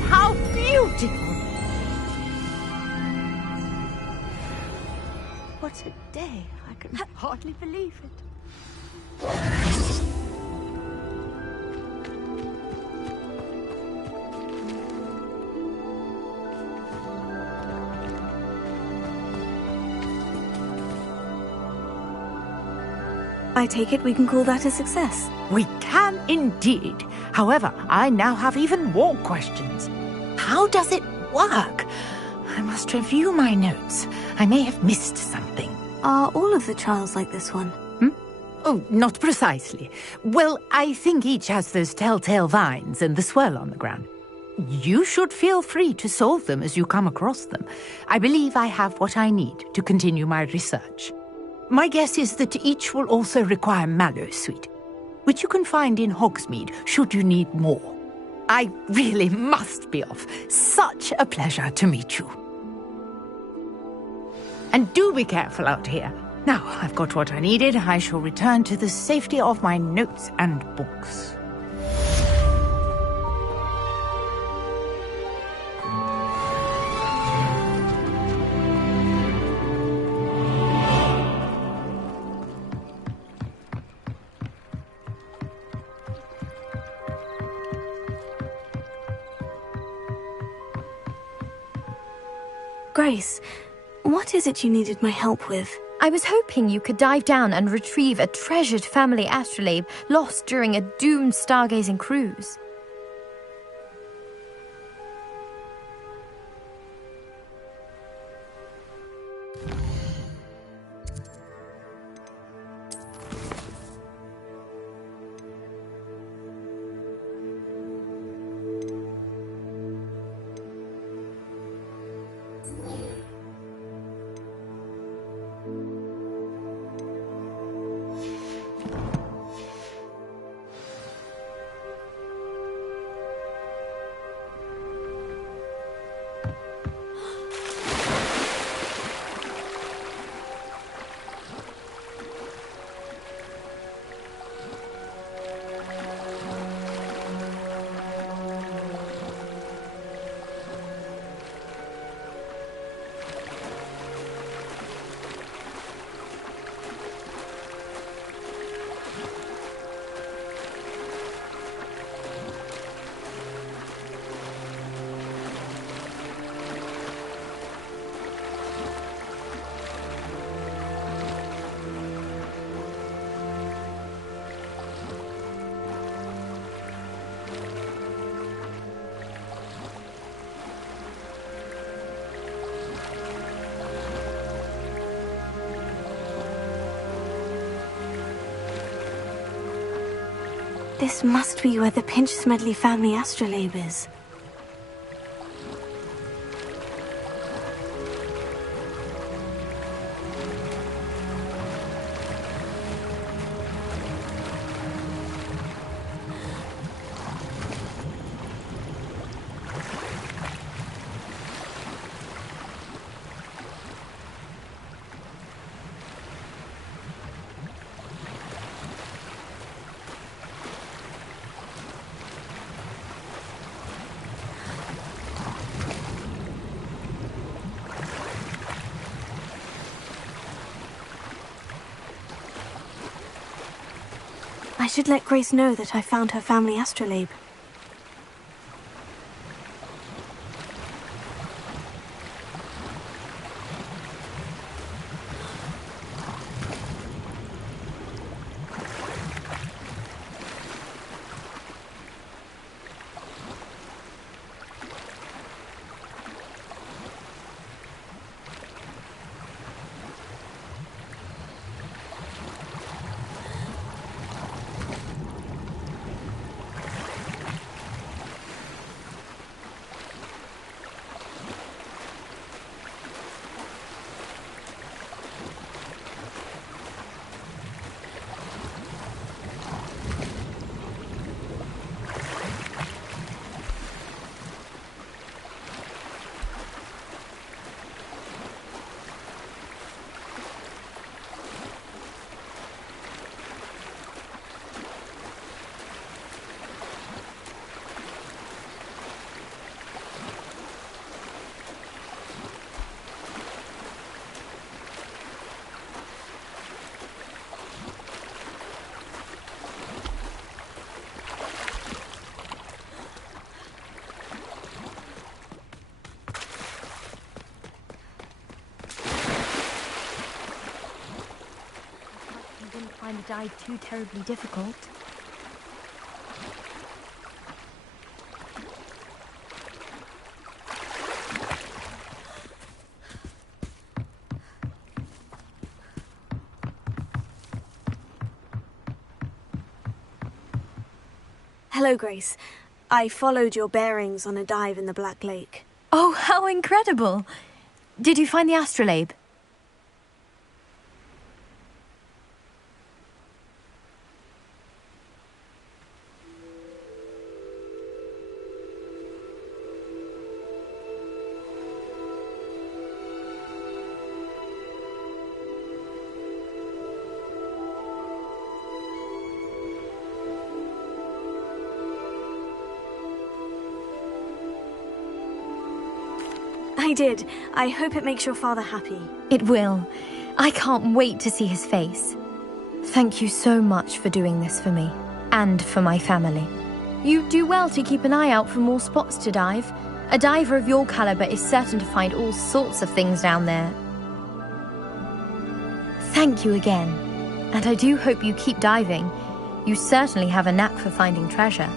How beautiful! What a day. I can hardly believe it. I take it we can call that a success. We can indeed. However, I now have even more questions. How does it work? I must review my notes. I may have missed something. Are all of the trials like this one? Oh, not precisely. Well, I think each has those telltale vines and the swirl on the ground. You should feel free to solve them as you come across them. I believe I have what I need to continue my research. My guess is that each will also require mallowsweet, which you can find in Hogsmeade should you need more. I really must be off. Such a pleasure to meet you. And do be careful out here. Now I've got what I needed, I shall return to the safety of my notes and books. Grace, what is it you needed my help with? I was hoping you could dive down and retrieve a treasured family astrolabe lost during a doomed stargazing cruise. This must be where the Pinch-Smedley family astrolabe is. I should let Grace know that I found her family astrolabe. Find the dive too terribly difficult. Hello, Grace. I followed your bearings on a dive in the Black Lake. Oh, how incredible! Did you find the astrolabe? I did. I hope it makes your father happy. It will. I can't wait to see his face. Thank you so much for doing this for me, and for my family. You do well to keep an eye out for more spots to dive. A diver of your caliber is certain to find all sorts of things down there. Thank you again, and I do hope you keep diving. You certainly have a knack for finding treasure.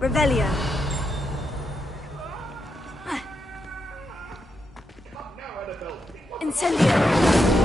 Revelio. Incendio.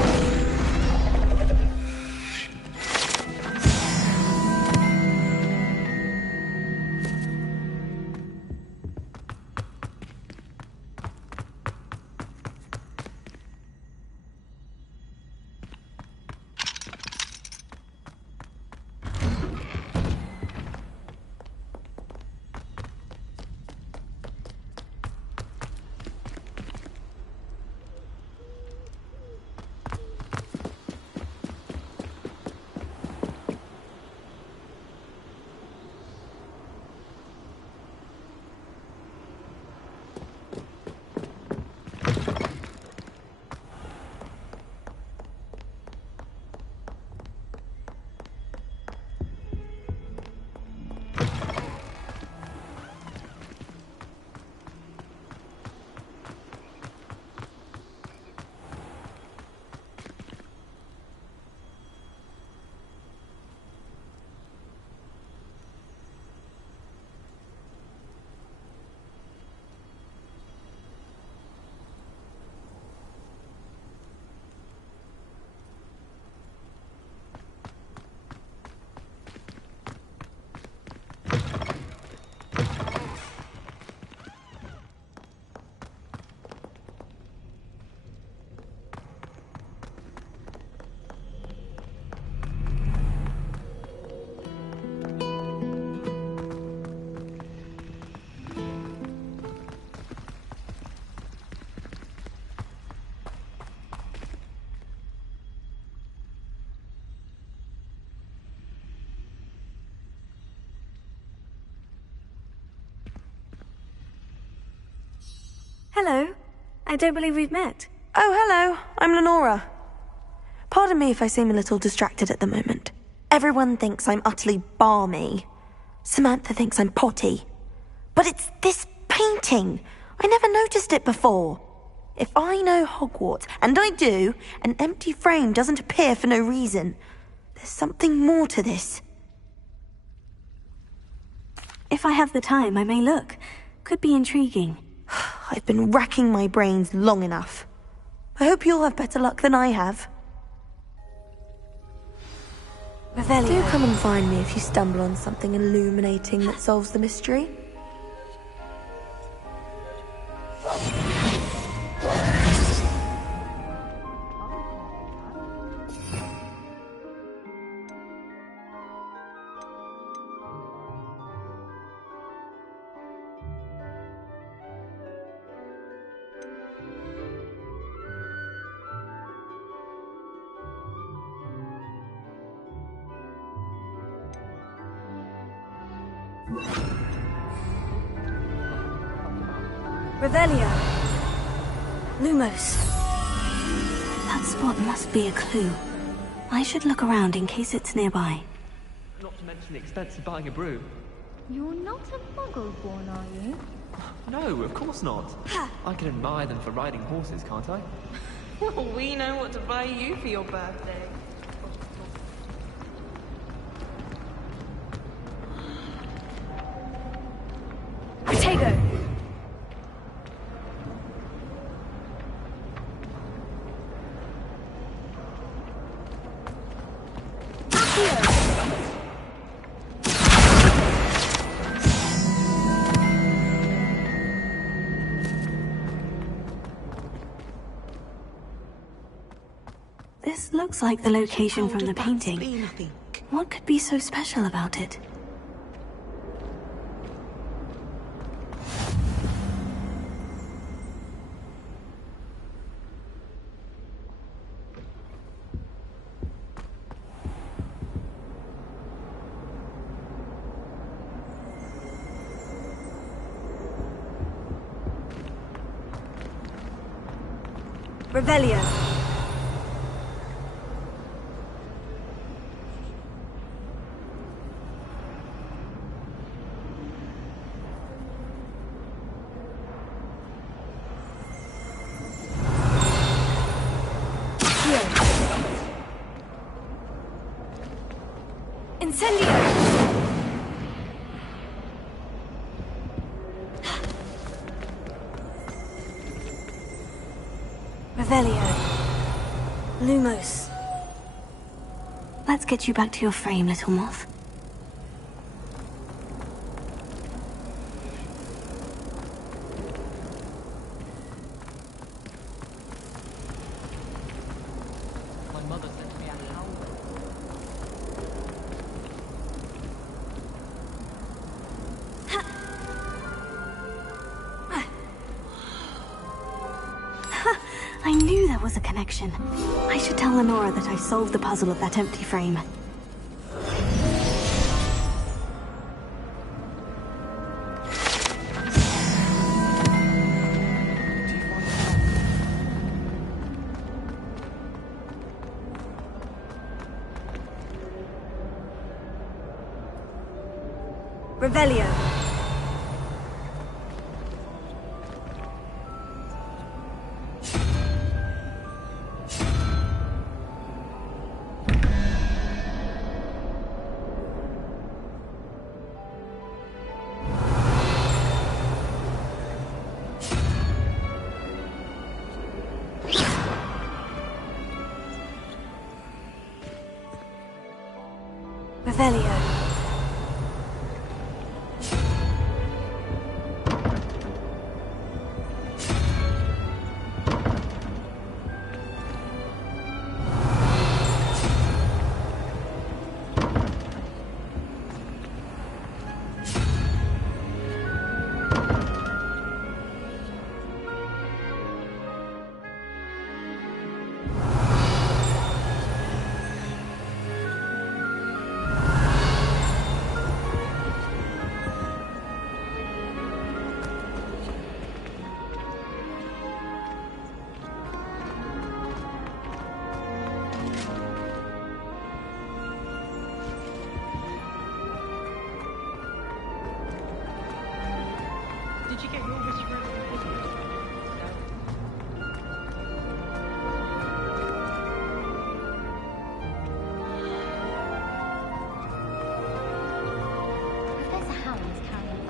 Hello. I don't believe we've met. Oh, hello. I'm Lenora. Pardon me if I seem a little distracted at the moment. Everyone thinks I'm utterly balmy. Samantha thinks I'm potty. But it's this painting. I never noticed it before. If I know Hogwarts, and I do, an empty frame doesn't appear for no reason. There's something more to this. If I have the time, I may look. Could be intriguing. I've been racking my brains long enough. I hope you'll have better luck than I have. Revelio. Do come and find me if you stumble on something illuminating that solves the mystery. Revelio. Lumos. That spot must be a clue. I should look around in case it's nearby. Not to mention the expense of buying a brew. You're not a muggle-born, are you? No, of course not. I can admire them for riding horses, can't I? Well, we know what to buy you for your birthday. Protego. This looks like the location from the painting. What could be so special about it? Revelio. Incendio. Revelio. Lumos. Let's get you back to your frame, little moth. My mother sent me a howl. I knew there was a connection. I should tell Lenora that I solved the puzzle of that empty frame. Revelio. Revelio. Did you get your whisper? Professor Howard is carrying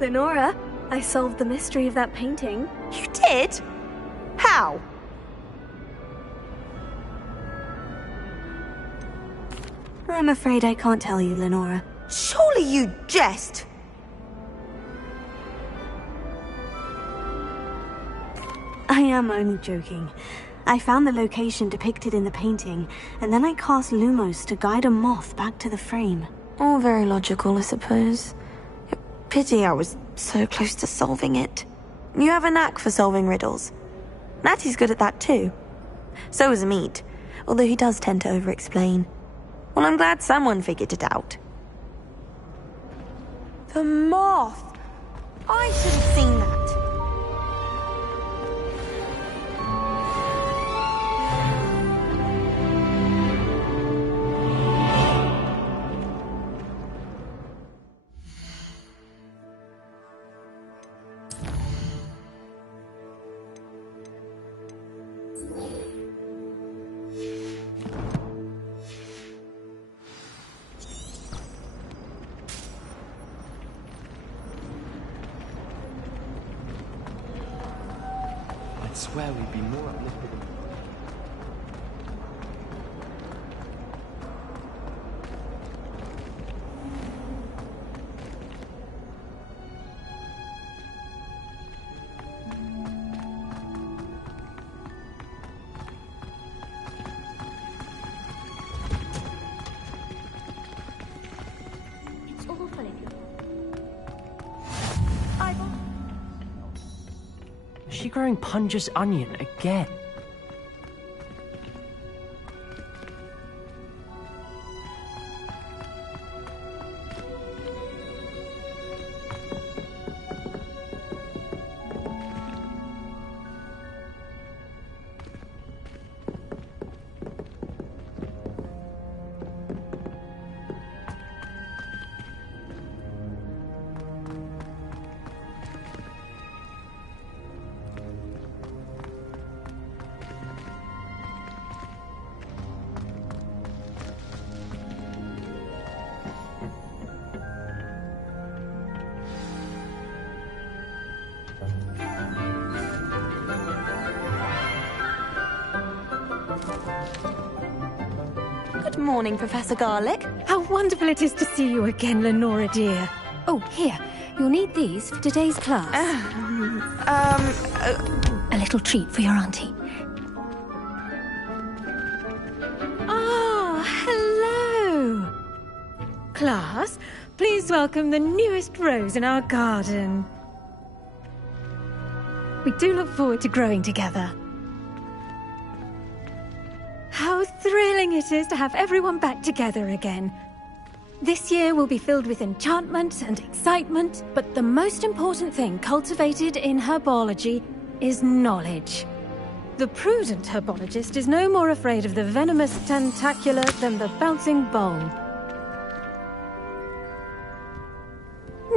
Lenora, I solved the mystery of that painting. You did? How? I'm afraid I can't tell you, Lenora. Surely you jest. I am only joking. I found the location depicted in the painting, and then I cast Lumos to guide a moth back to the frame. All very logical, I suppose. Pity I was so close to solving it. You have a knack for solving riddles. Natty's good at that too. So is Meat, although he does tend to over-explain. Well, I'm glad someone figured it out. The moth! I should have seen that. I'd swear we'd be more uplifted. It's awful if you're... Is she growing Punja's onion again? Good morning, Professor Garlick. How wonderful it is to see you again, Lenora dear. Oh, here. You'll need these for today's class. A little treat for your auntie. Ah, hello. Class, please welcome the newest rose in our garden. We do look forward to growing together. How thrilling it is to have everyone back together again. This year will be filled with enchantment and excitement, but the most important thing cultivated in herbology is knowledge. The prudent herbologist is no more afraid of the venomous tentacula than the bouncing bowl.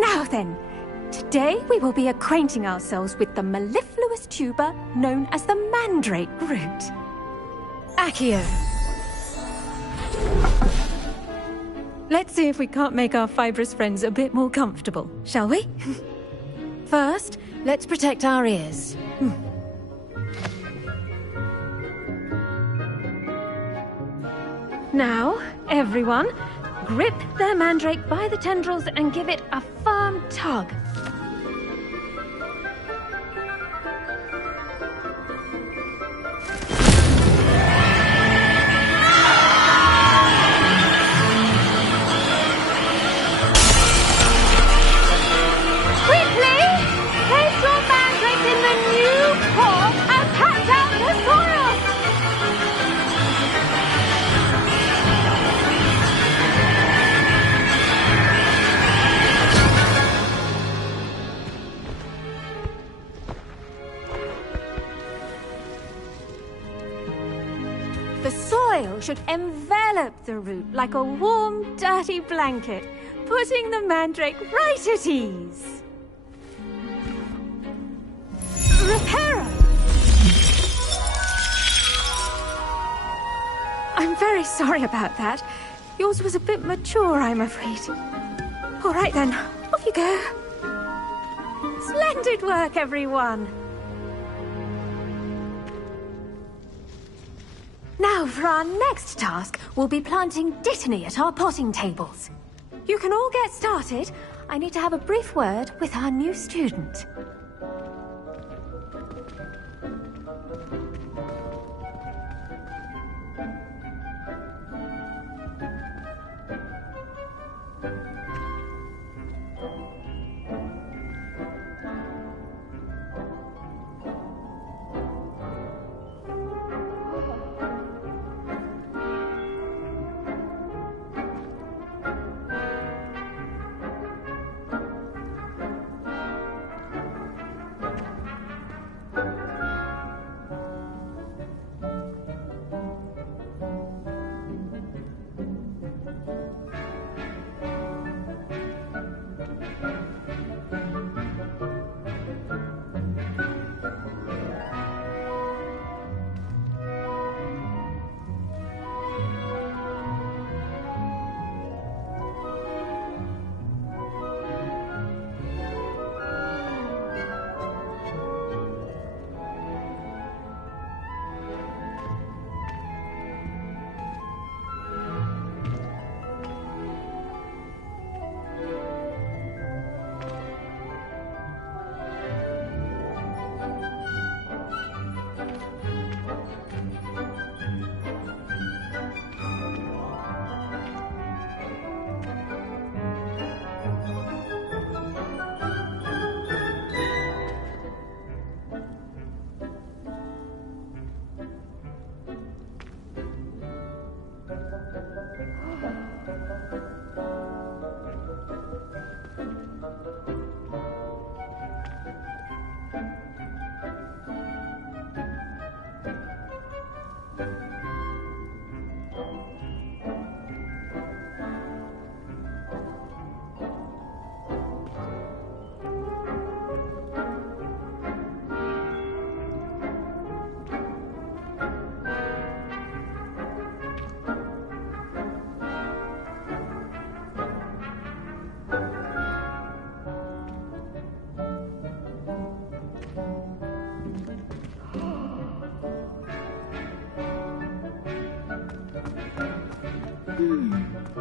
Now then, today we will be acquainting ourselves with the mellifluous tuber known as the mandrake root. Accio. Let's see if we can't make our fibrous friends a bit more comfortable, shall we? First, let's protect our ears. Now, everyone, grip their mandrake by the tendrils and give it a firm tug. Should envelop the root like a warm, dirty blanket, putting the mandrake right at ease. Reparo! I'm very sorry about that. Yours was a bit mature, I'm afraid. All right then, off you go. Splendid work, everyone. Now, for our next task, we'll be planting dittany at our potting tables. You can all get started. I need to have a brief word with our new student.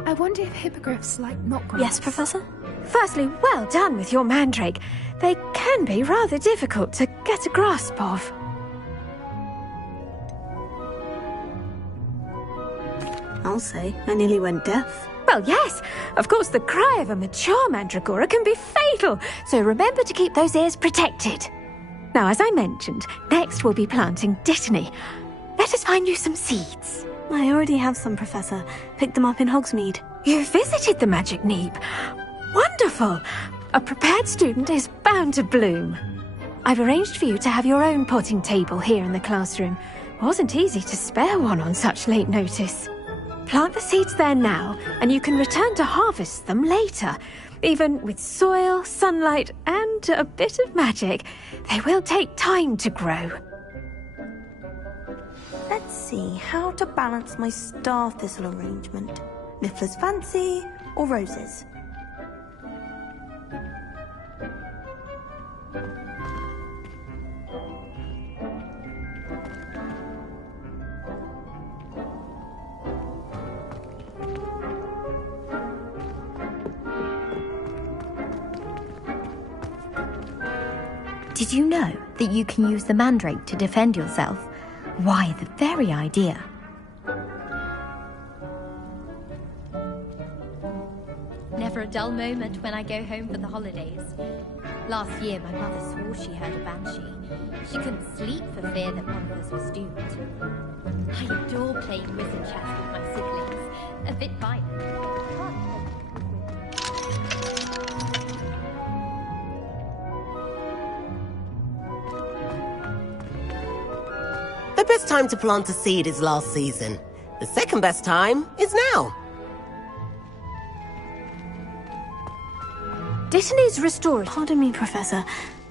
I wonder if hippogriffs like knotgrass. Yes, Professor? Firstly, well done with your mandrake. They can be rather difficult to get a grasp of. I'll say, I nearly went deaf. Well, yes. Of course, the cry of a mature mandragora can be fatal, so remember to keep those ears protected. Now, as I mentioned, next we'll be planting dittany. Let us find you some seeds. I already have some, Professor. Picked them up in Hogsmeade. You visited the Magic Neep. Wonderful! A prepared student is bound to bloom. I've arranged for you to have your own potting table here in the classroom. Wasn't easy to spare one on such late notice. Plant the seeds there now, and you can return to harvest them later. Even with soil, sunlight, and a bit of magic, they will take time to grow. Let's see how to balance my star thistle arrangement. Niffler's fancy or roses? Did you know that you can use the mandrake to defend yourself? Why, the very idea. Never a dull moment when I go home for the holidays. Last year, my mother swore she heard a banshee. She couldn't sleep for fear that one of us was doomed. I adore playing wizard chess with my siblings. A bit violent. The best time to plant a seed is last season. The second best time is now. Dittany's restored. Pardon me, Professor.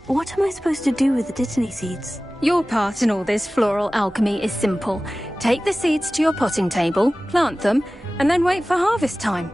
What am I supposed to do with the dittany seeds? Your part in all this floral alchemy is simple. Take the seeds to your potting table, plant them, and then wait for harvest time.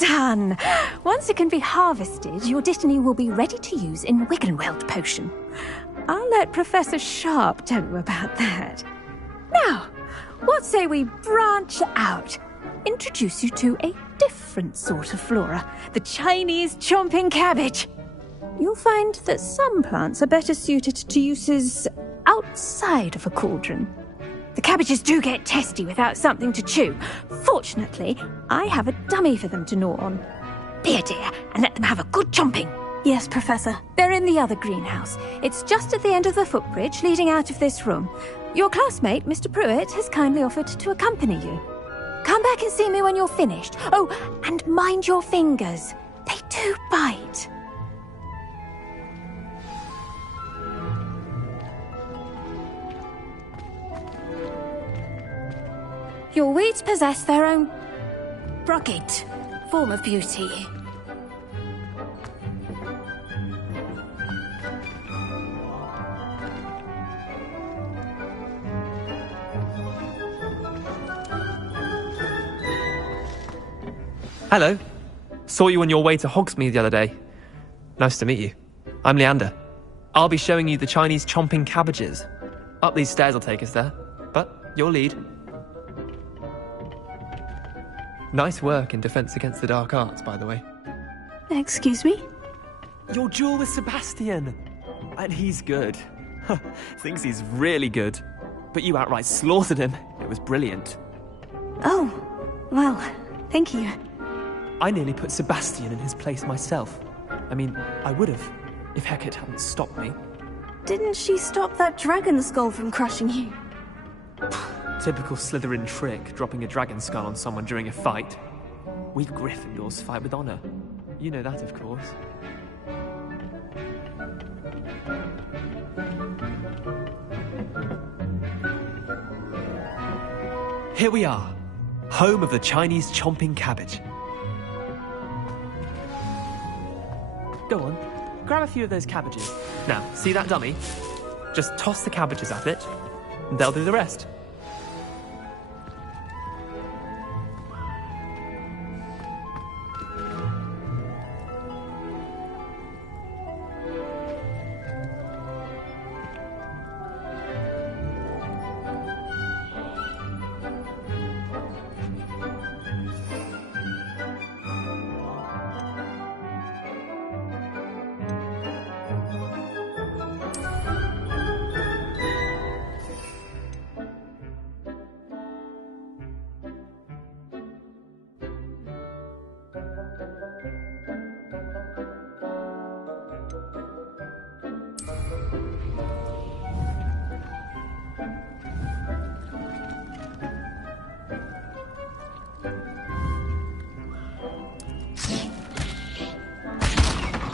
Done! Once it can be harvested, your dittany will be ready to use in Wiggenweld potion. I'll let Professor Sharp tell you about that. Now, what say we branch out? Introduce you to a different sort of flora, the Chinese chomping cabbage. You'll find that some plants are better suited to uses outside of a cauldron. The cabbages do get testy without something to chew. Fortunately, I have a dummy for them to gnaw on. Be a dear and let them have a good chomping. Yes, Professor. They're in the other greenhouse. It's just at the end of the footbridge leading out of this room. Your classmate, Mr. Pruitt, has kindly offered to accompany you. Come back and see me when you're finished. Oh, and mind your fingers. They do bite. Your weeds possess their own rugged form of beauty. Hello. Saw you on your way to Hogsmeade the other day. Nice to meet you. I'm Leander. I'll be showing you the Chinese chomping cabbages. Up these stairs will take us there, but your lead. Nice work in Defense Against the Dark Arts, by the way. Excuse me? Your duel with Sebastian! And he's good. Thinks he's really good. But you outright slaughtered him. It was brilliant. Oh, well, thank you. I nearly put Sebastian in his place myself. I mean, I would have, if Hecate hadn't stopped me. Didn't she stop that dragon skull from crushing you? Typical Slytherin trick, dropping a dragon skull on someone during a fight. We Gryffindors fight with honor. You know that, of course. Here we are, home of the Chinese chomping cabbage. Go on, grab a few of those cabbages. Now, see that dummy? Just toss the cabbages at it, and they'll do the rest.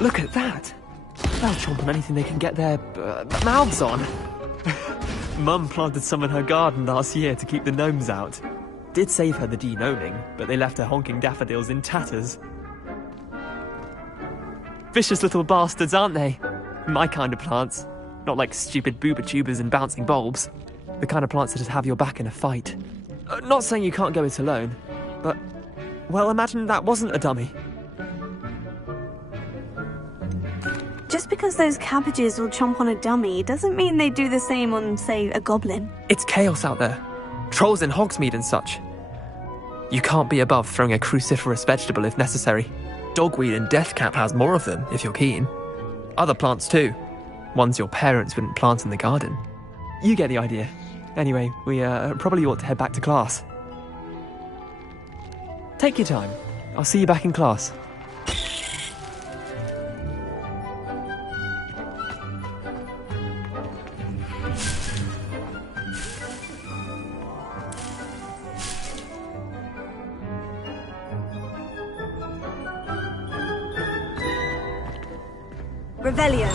Look at that! They'll chomp on anything they can get their mouths on. Mum planted some in her garden last year to keep the gnomes out. Did save her the de-gnoming, but they left her honking daffodils in tatters. Vicious little bastards, aren't they? My kind of plants. Not like stupid booba tubers and bouncing bulbs. The kind of plants that just have your back in a fight. Not saying you can't go it alone, but... well, imagine that wasn't a dummy. Just because those cabbages will chomp on a dummy doesn't mean they do the same on, say, a goblin. It's chaos out there. Trolls in Hogsmeade and such. You can't be above throwing a cruciferous vegetable if necessary. Dogweed and deathcap has more of them, if you're keen. Other plants too. Ones your parents wouldn't plant in the garden. You get the idea. Anyway, we probably ought to head back to class. Take your time. I'll see you back in class. Revelio.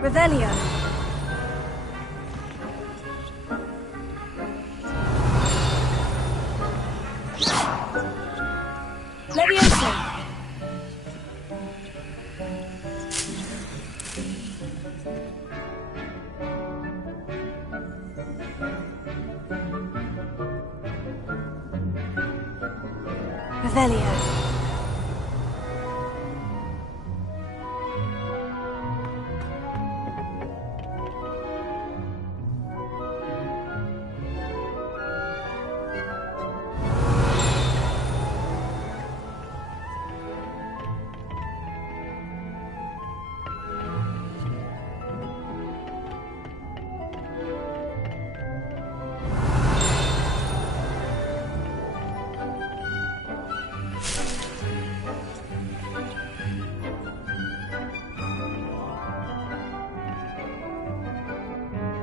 Revelio. Leviosa. Revelio.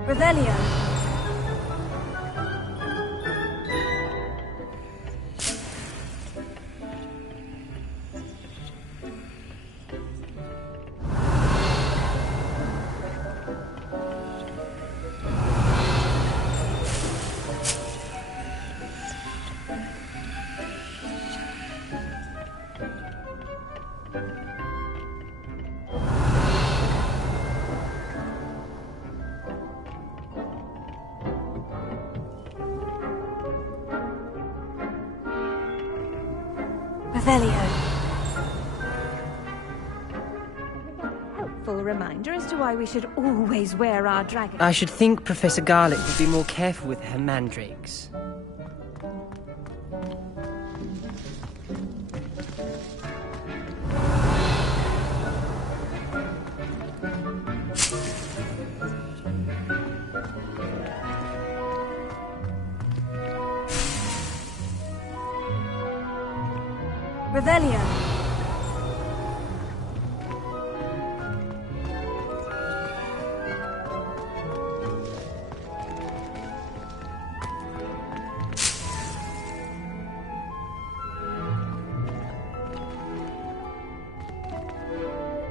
Revelio. Revelio. Helpful reminder as to why we should always wear our dragon. I should think Professor Garlick would be more careful with her mandrakes. Revelio.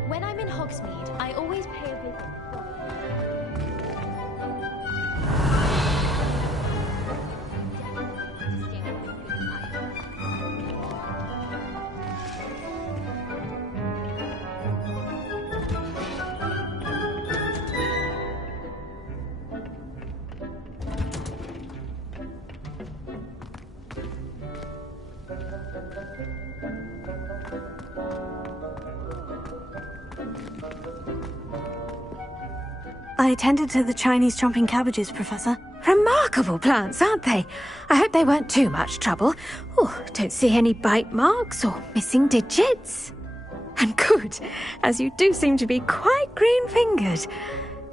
When I'm in Hogsmeade, I always pay a visit. I tended to the Chinese chomping cabbages, Professor. Remarkable plants, aren't they? I hope they weren't too much trouble. Oh, don't see any bite marks or missing digits. And good, as you do seem to be quite green-fingered.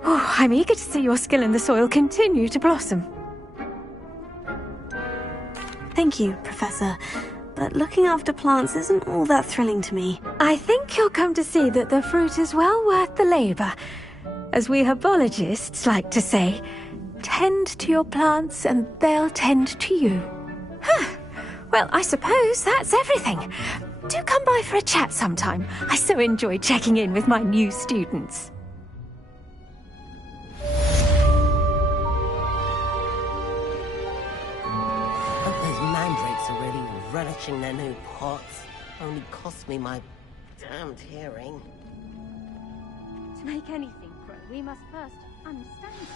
Oh, I'm eager to see your skill in the soil continue to blossom. Thank you, Professor. But looking after plants isn't all that thrilling to me. I think you'll come to see that the fruit is well worth the labour. As we herbologists like to say, tend to your plants and they'll tend to you. Huh. Well, I suppose that's everything. Do come by for a chat sometime. I so enjoy checking in with my new students. Hope those mandrakes are really relishing their new pots. Only cost me my damned hearing. To make anything grow, we must first understand it.